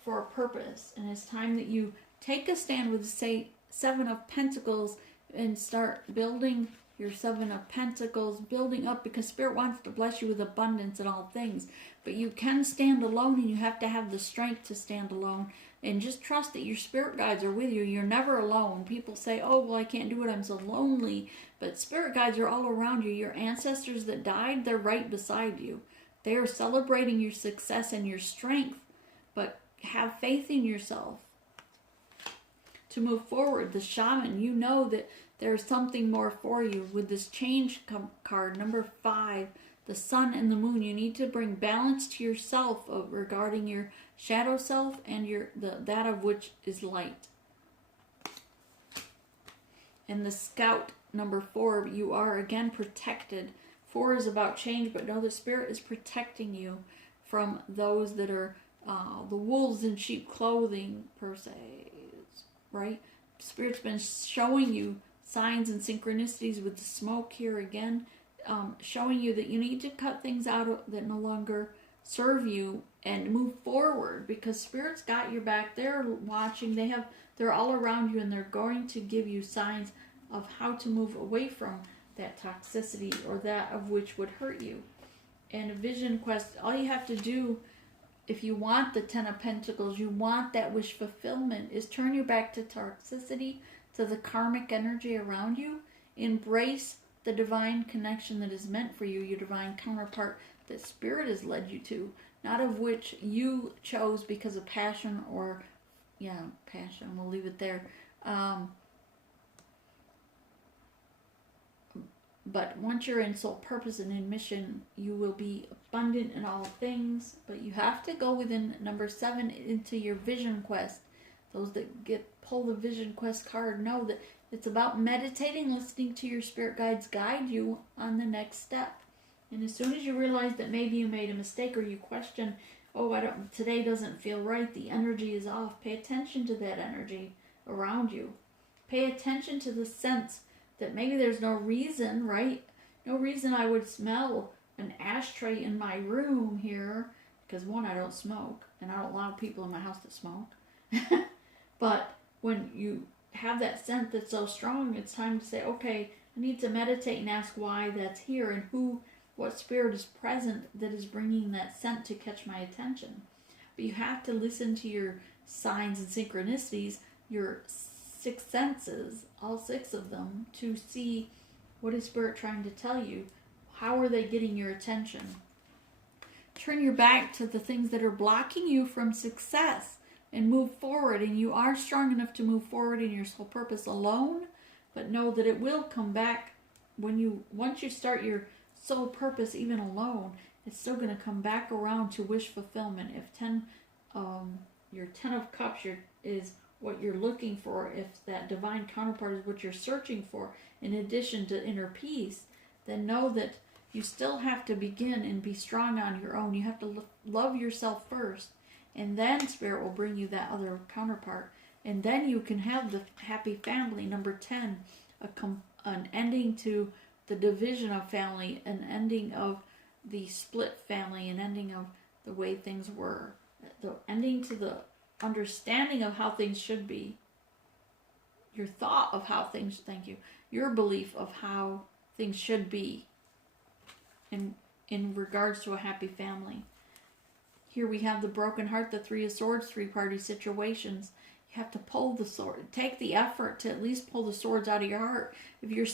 for a purpose. And it's time that you take a stand with the Seven of Pentacles and start building your Seven of Pentacles, building up, because Spirit wants to bless you with abundance in all things. But you can stand alone, and you have to have the strength to stand alone. And just trust that your spirit guides are with you. You're never alone. People say, oh, well, I can't do it. I'm so lonely. But spirit guides are all around you. Your ancestors that died, they're right beside you. They are celebrating your success and your strength. But have faith in yourself to move forward. The Shaman, you know that there's something more for you. With this change card, number 5, the sun and the moon, you need to bring balance to yourself regarding your shadow self and that of which is light. And the Scout, number 4, you are again protected. 4 is about change, but know the Spirit is protecting you from those that are the wolves in sheep clothing, per se, right? Spirit's been showing you signs and synchronicities with the smoke here again, showing you that you need to cut things out that no longer serve you and move forward, because Spirit's got your back. They're watching. They're all around you, and they're going to give you signs of how to move away from that toxicity or that of which would hurt you. And a vision quest, all you have to do, if you want the Ten of Pentacles, you want that wish fulfillment, is turn your back to toxicity, to the karmic energy around you. Embrace the divine connection that is meant for you, your divine counterpart that Spirit has led you to, not of which you chose because of passion or, passion, we'll leave it there. But once you're in soul purpose and in mission, you will be abundant in all things. But you have to go within number 7 into your vision quest. Those that pull the vision quest card know that it's about meditating, listening to your spirit guides guide you on the next step. And as soon as you realize that maybe you made a mistake, or you question, today doesn't feel right, the energy is off, pay attention to that energy around you. Pay attention to the sense that maybe there's no reason, right? No reason I would smell an ashtray in my room here, because 1, I don't smoke, and I don't allow people in my house to smoke. But when you have that scent that's so strong, it's time to say, okay, I need to meditate and ask why that's here and what spirit is present that is bringing that scent to catch my attention. But you have to listen to your signs and synchronicities, your six senses, all six of them, to see what is spirit trying to tell you. How are they getting your attention? Turn your back to the things that are blocking you from success and move forward. And you are strong enough to move forward in your soul purpose alone, but know that it will come back once you start your soul purpose even alone. It's still going to come back around to wish fulfillment. If your 10 of Cups is what you're looking for, if that divine counterpart is what you're searching for, in addition to inner peace, then know that you still have to begin and be strong on your own. You have to love yourself first, and then spirit will bring you that other counterpart, and then you can have the happy family. Number 10, an ending to the division of family, an ending of the split family, an ending of the way things were, the ending to the understanding of how things should be, your thought of how things, your belief of how things should be in regards to a happy family. Here we have the broken heart, the Three of Swords, three-party situations. You have to pull the sword. Take the effort to at least pull the swords out of your heart. If you're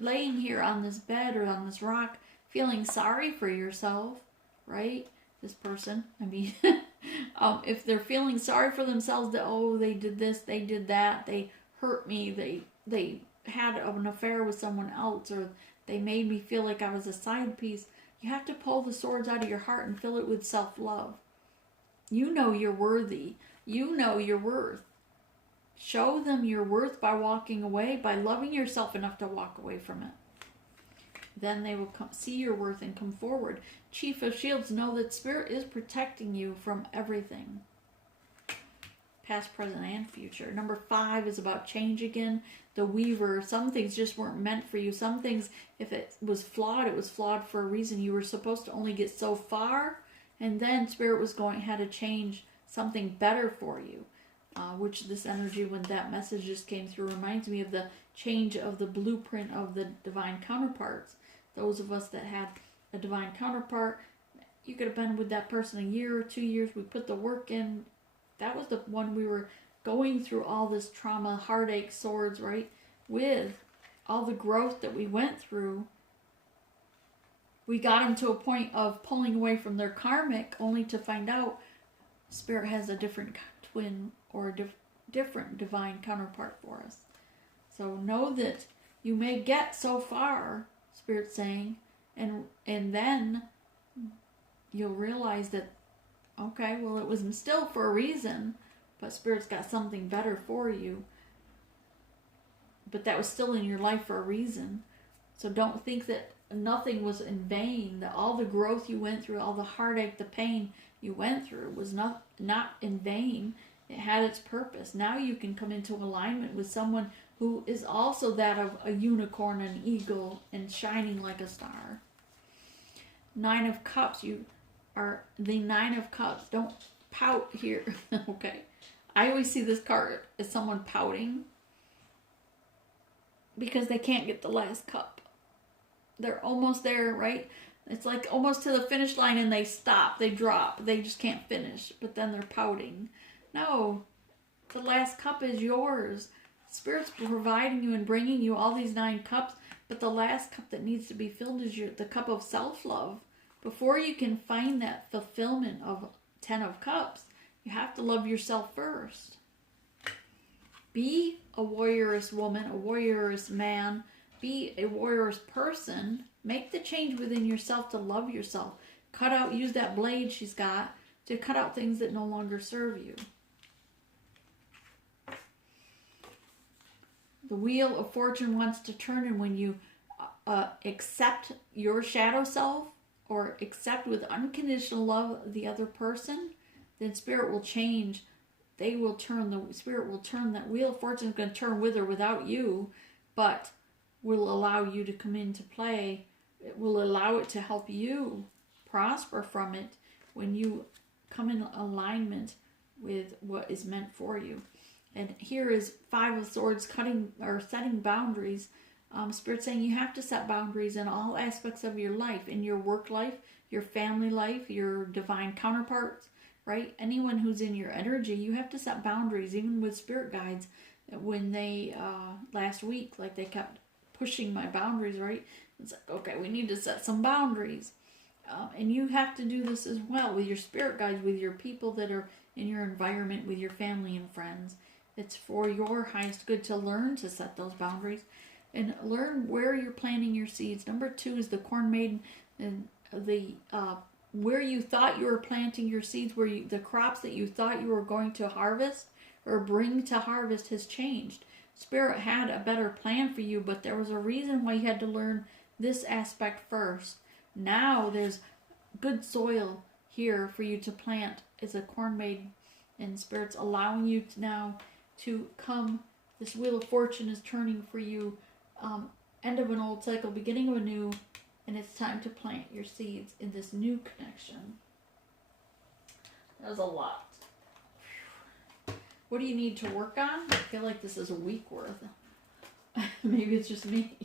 laying here on this bed or on this rock feeling sorry for yourself, right? This person, if they're feeling sorry for themselves that, oh, they did this, they did that, they hurt me, they had an affair with someone else, or they made me feel like I was a side piece. You have to pull the swords out of your heart and fill it with self-love. You know you're worthy. You know your worth. Show them your worth by walking away, by loving yourself enough to walk away from it. Then they will see your worth and come forward. Chief of Shields, know that spirit is protecting you from everything. Past, present, and future. Number 5 is about change again. The Weaver. Some things just weren't meant for you. Some things, if it was flawed for a reason. You were supposed to only get so far, and then spirit had to change something better for you. Which this energy, when that message just came through, reminds me of the change of the blueprint of the divine counterparts. Those of us that had a divine counterpart, you could have been with that person a year or 2 years. We put the work in. That was the one we were going through all this trauma, heartache, swords, right? With all the growth that we went through, we got them to a point of pulling away from their karmic, only to find out spirit has a different twin or a different divine counterpart for us. So know that you may get so far, spirit's saying, and then you'll realize that, okay, well, it was instilled for a reason, but spirit's got something better for you. But that was still in your life for a reason. So don't think that nothing was in vain, that all the growth you went through, all the heartache, the pain you went through was not in vain. It had its purpose. Now you can come into alignment with someone who is also that of a unicorn, an eagle, and shining like a star. 9 of Cups. You are the 9 of Cups. Don't pout here. Okay. I always see this card as someone pouting because they can't get the last cup. They're almost there, right? It's like almost to the finish line and they stop. They drop. They just can't finish. But then they're pouting. No. The last cup is yours. Spirit's providing you and bringing you all these 9 cups. But the last cup that needs to be filled is the cup of self-love. Before you can find that fulfillment of 10 of Cups, you have to love yourself first. Be a warriorous woman, a warriorous man. Be a warriorous person. Make the change within yourself to love yourself. Use that blade she's got to cut out things that no longer serve you. The wheel of fortune wants to turn, and when you accept your shadow self or accept with unconditional love the other person, then spirit will change. Spirit will turn. That wheel of fortune is going to turn with or without you, but will allow you to come into play. It will allow it to help you prosper from it when you come in alignment with what is meant for you. And here is Five of Swords, cutting or setting boundaries. Spirit saying you have to set boundaries in all aspects of your life, in your work life, your family life, your divine counterparts, right? Anyone who's in your energy, you have to set boundaries, even with spirit guides. When they, last week, like they kept pushing my boundaries, right? It's like, okay, we need to set some boundaries. And you have to do this as well with your spirit guides, with your people that are in your environment, with your family and friends. It's for your highest good to learn to set those boundaries and learn where you're planting your seeds. Number 2 is the corn maiden, and the where you thought you were planting your seeds, where the crops that you thought you were going to harvest or bring to harvest has changed. Spirit had a better plan for you, but there was a reason why you had to learn this aspect first. Now there's good soil here for you to plant as a corn maiden, and Spirit's allowing you now to come. This wheel of fortune is turning for you. End of an old cycle, beginning of a new, and it's time to plant your seeds in this new connection. That was a lot. What do you need to work on? I feel like this is a week worth. Maybe it's just me.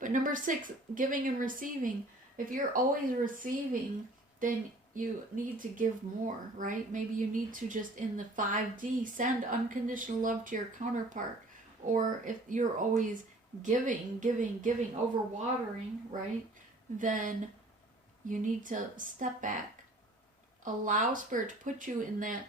But number 6, giving and receiving. If you're always receiving, then you need to give more, right? Maybe you need to just, in the 5D, send unconditional love to your counterpart. Or if you're always giving, overwatering, right? Then you need to step back. Allow Spirit to put you in that,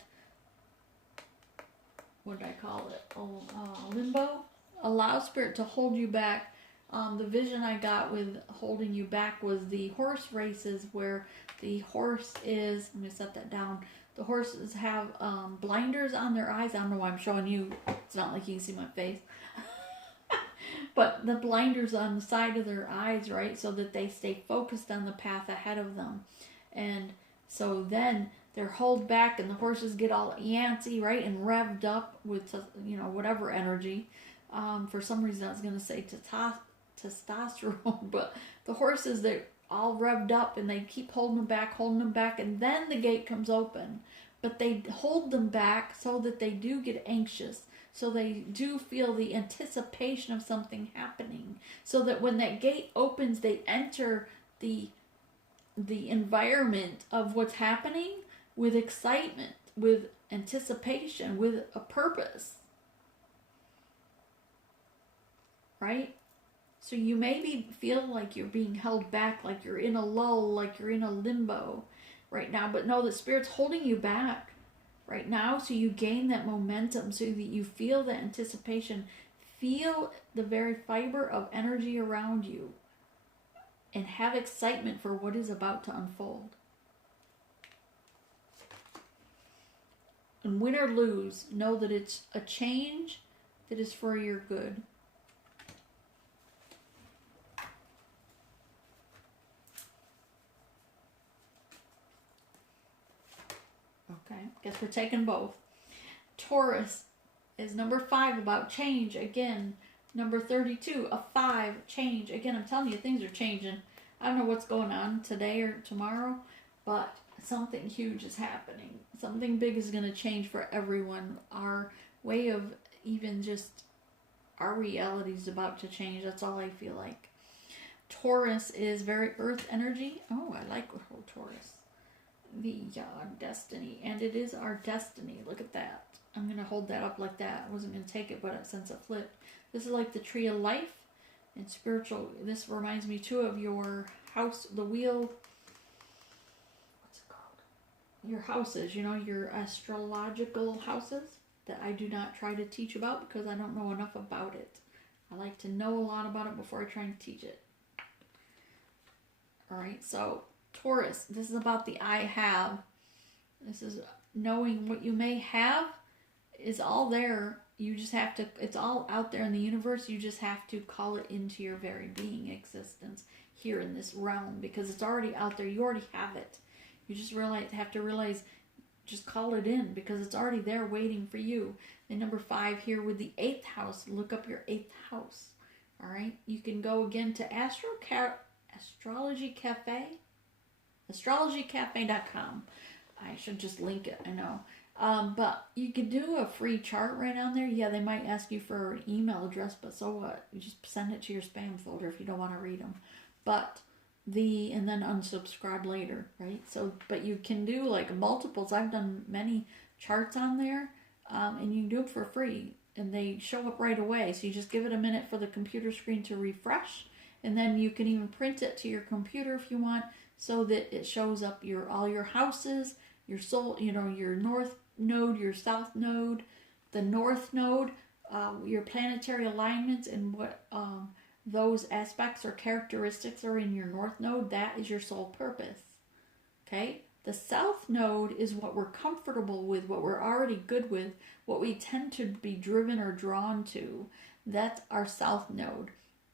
what did I call it? Limbo. Allow Spirit to hold you back. The vision I got with holding you back was the horse races, where the horse is, I'm going to set that down. The horses have blinders on their eyes. I don't know why I'm showing you. It's not like you can see my face. But the blinders on the side of their eyes, right? So that they stay focused on the path ahead of them. And so then they're held back and the horses get all antsy, right? And revved up with, whatever energy. For some reason I was going to say testosterone, but the horses, they're all revved up and they keep holding them back, and then the gate comes open. But they hold them back so that they do get anxious, so they do feel the anticipation of something happening, so that when that gate opens, they enter the environment of what's happening with excitement, with anticipation, with a purpose. Right? So you maybe feel like you're being held back, like you're in a lull, like you're in a limbo right now, but know that Spirit's holding you back right now so you gain that momentum, so that you feel that anticipation, feel the very fiber of energy around you, and have excitement for what is about to unfold. And win or lose, know that it's a change that is for your good. Okay, guess we're taking both. Taurus is number 5, about change. Again, number 32, a 5, change. Again, I'm telling you, things are changing. I don't know what's going on today or tomorrow, but something huge is happening. Something big is going to change for everyone. Our way of even just, our reality is about to change. That's all I feel like. Taurus is very earth energy. Oh, I like Taurus. The destiny, and it is our destiny. Look at that. I'm going to hold that up like that. I wasn't going to take it, but since it flipped. This is like the tree of life and spiritual. This reminds me too of your house, the wheel. What's it called? Your houses, your astrological houses that I do not try to teach about because I don't know enough about it. I like to know a lot about it before I try and teach it. All right, so Taurus, this is about the I have. This is knowing what you may have is all there. You just have to, it's all out there in the universe. You just have to call it into your very being existence here in this realm, because it's already out there. You already have it. You just have to realize, just call it in, because it's already there waiting for you. And number 5 here with the 8th house, look up your 8th house. All right. You can go again to Astrology Cafe. astrologycafe.com. I should just link it, I know. But you can do a free chart right on there. Yeah, they might ask you for an email address, but so what? You just send it to your spam folder if you don't want to read them. But and then unsubscribe later, right? So, but you can do like multiples. I've done many charts on there, and you can do it for free, and they show up right away. So you just give it a minute for the computer screen to refresh, and then you can even print it to your computer if you want, so that it shows up all your houses, your soul, your north node, your south node, the north node, your planetary alignments, and what those aspects or characteristics are in your north node. That is your soul purpose. Okay? The south node is what we're comfortable with, what we're already good with, what we tend to be driven or drawn to. That's our south node.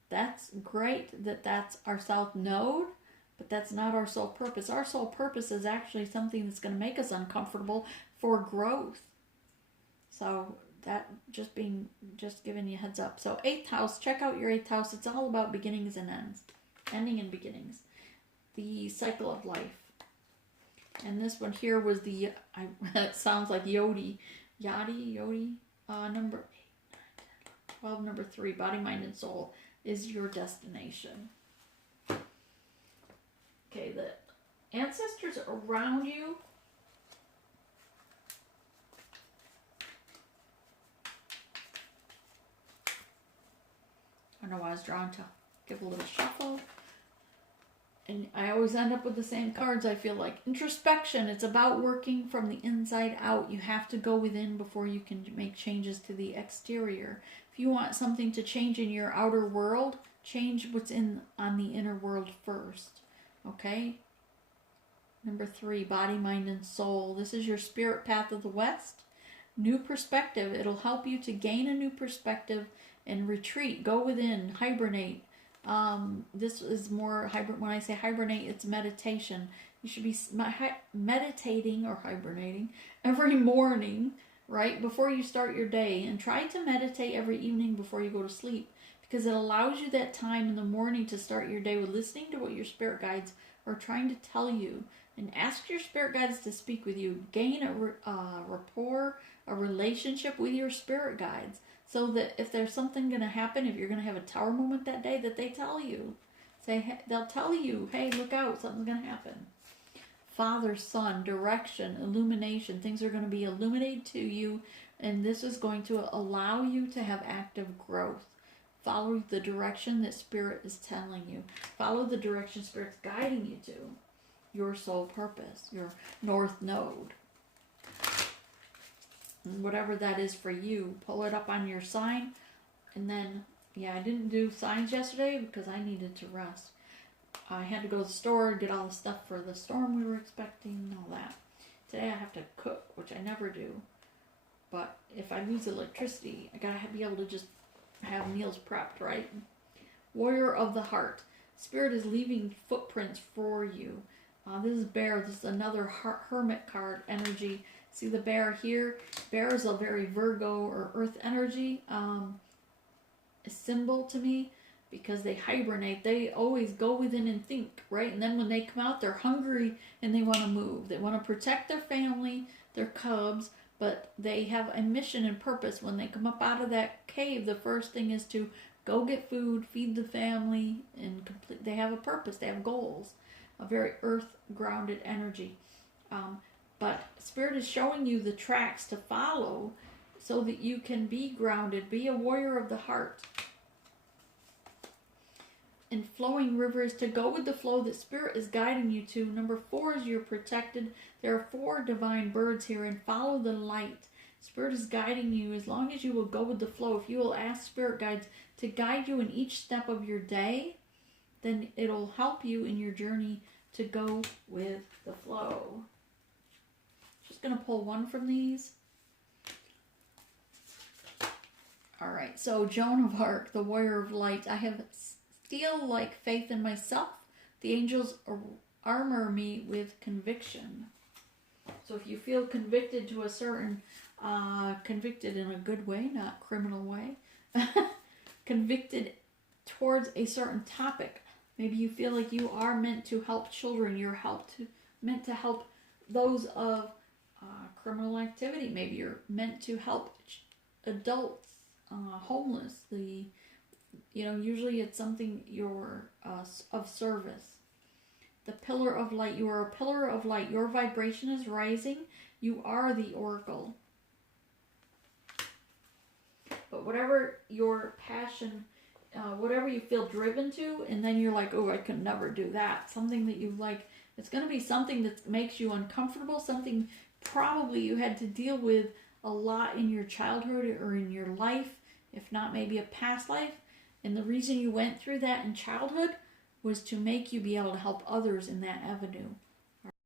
That's great that that's our south node, but that's not our soul purpose. Our soul purpose is actually something that's going to make us uncomfortable for growth. So that just giving you a heads up. So 8th house, check out your 8th house. It's all about beginnings and ends, ending and beginnings, the cycle of life. And this one here was it sounds like Yodi, number 8, 9, 10, 12, number 3, body, mind, and soul is your destination. Okay, the ancestors around you. I don't know why I was drawn to give a little shuffle. And I always end up with the same cards, I feel like. Introspection, it's about working from the inside out. You have to go within before you can make changes to the exterior. If you want something to change in your outer world, change what's on the inner world first. Okay? Number 3, body, mind, and soul. This is your spirit path of the West. New perspective. It'll help you to gain a new perspective and retreat. Go within. Hibernate. This is more when I say hibernate, it's meditation. You should be meditating or hibernating every morning, right, before you start your day. And try to meditate every evening before you go to sleep, because it allows you that time in the morning to start your day with listening to what your spirit guides are trying to tell you. And ask your spirit guides to speak with you. Gain a rapport, a relationship with your spirit guides, so that if there's something going to happen, if you're going to have a tower moment that day, that they tell you. They'll tell you, hey, look out, something's going to happen. Father, Son, direction, illumination. Things are going to be illuminated to you, and this is going to allow you to have active growth. Follow the direction that Spirit is telling you. Follow the direction Spirit's guiding you to. Your soul purpose, your north node. And whatever that is for you, pull it up on your sign. And then, I didn't do signs yesterday because I needed to rest. I had to go to the store, get all the stuff for the storm we were expecting and all that. Today I have to cook, which I never do. But if I lose electricity, I gotta be able to just have meals prepped, right? Warrior of the heart. Spirit is leaving footprints for you. This is bear. This is another hermit card energy. See the bear here? Bear is a very Virgo or earth energy symbol to me, because they hibernate. They always go within and think, right? And then when they come out, they're hungry and they want to move. They want to protect their family, their cubs, but they have a mission and purpose. When they come up out of that cave, the first thing is to go get food, feed the family, and complete. They have a purpose. They have goals. A very earth-grounded energy. But Spirit is showing you the tracks to follow so that you can be grounded. Be a warrior of the heart. And flowing rivers, to go with the flow that Spirit is guiding you to. Number 4 is you're protected. There are 4 divine birds here, and follow the light. Spirit is guiding you as long as you will go with the flow. If you will ask Spirit guides to guide you in each step of your day, then it'll help you in your journey to go with the flow. Just going to pull one from these. All right, so Joan of Arc, the warrior of light. I have steel-like faith in myself. The angels armor me with conviction. So if you feel convicted to a certain, convicted in a good way, not criminal way, convicted towards a certain topic. Maybe you feel like you are meant to help children. You're meant to help those of criminal activity. Maybe you're meant to help adults, homeless. Usually it's something you're of service. The pillar of light. You are a pillar of light. Your vibration is rising. You are the oracle. But whatever your passion, whatever you feel driven to, and then you're like, oh, I could never do that. Something that you like, it's going to be something that makes you uncomfortable, something probably you had to deal with a lot in your childhood or in your life, if not maybe a past life. And the reason you went through that in childhood was to make you be able to help others in that avenue.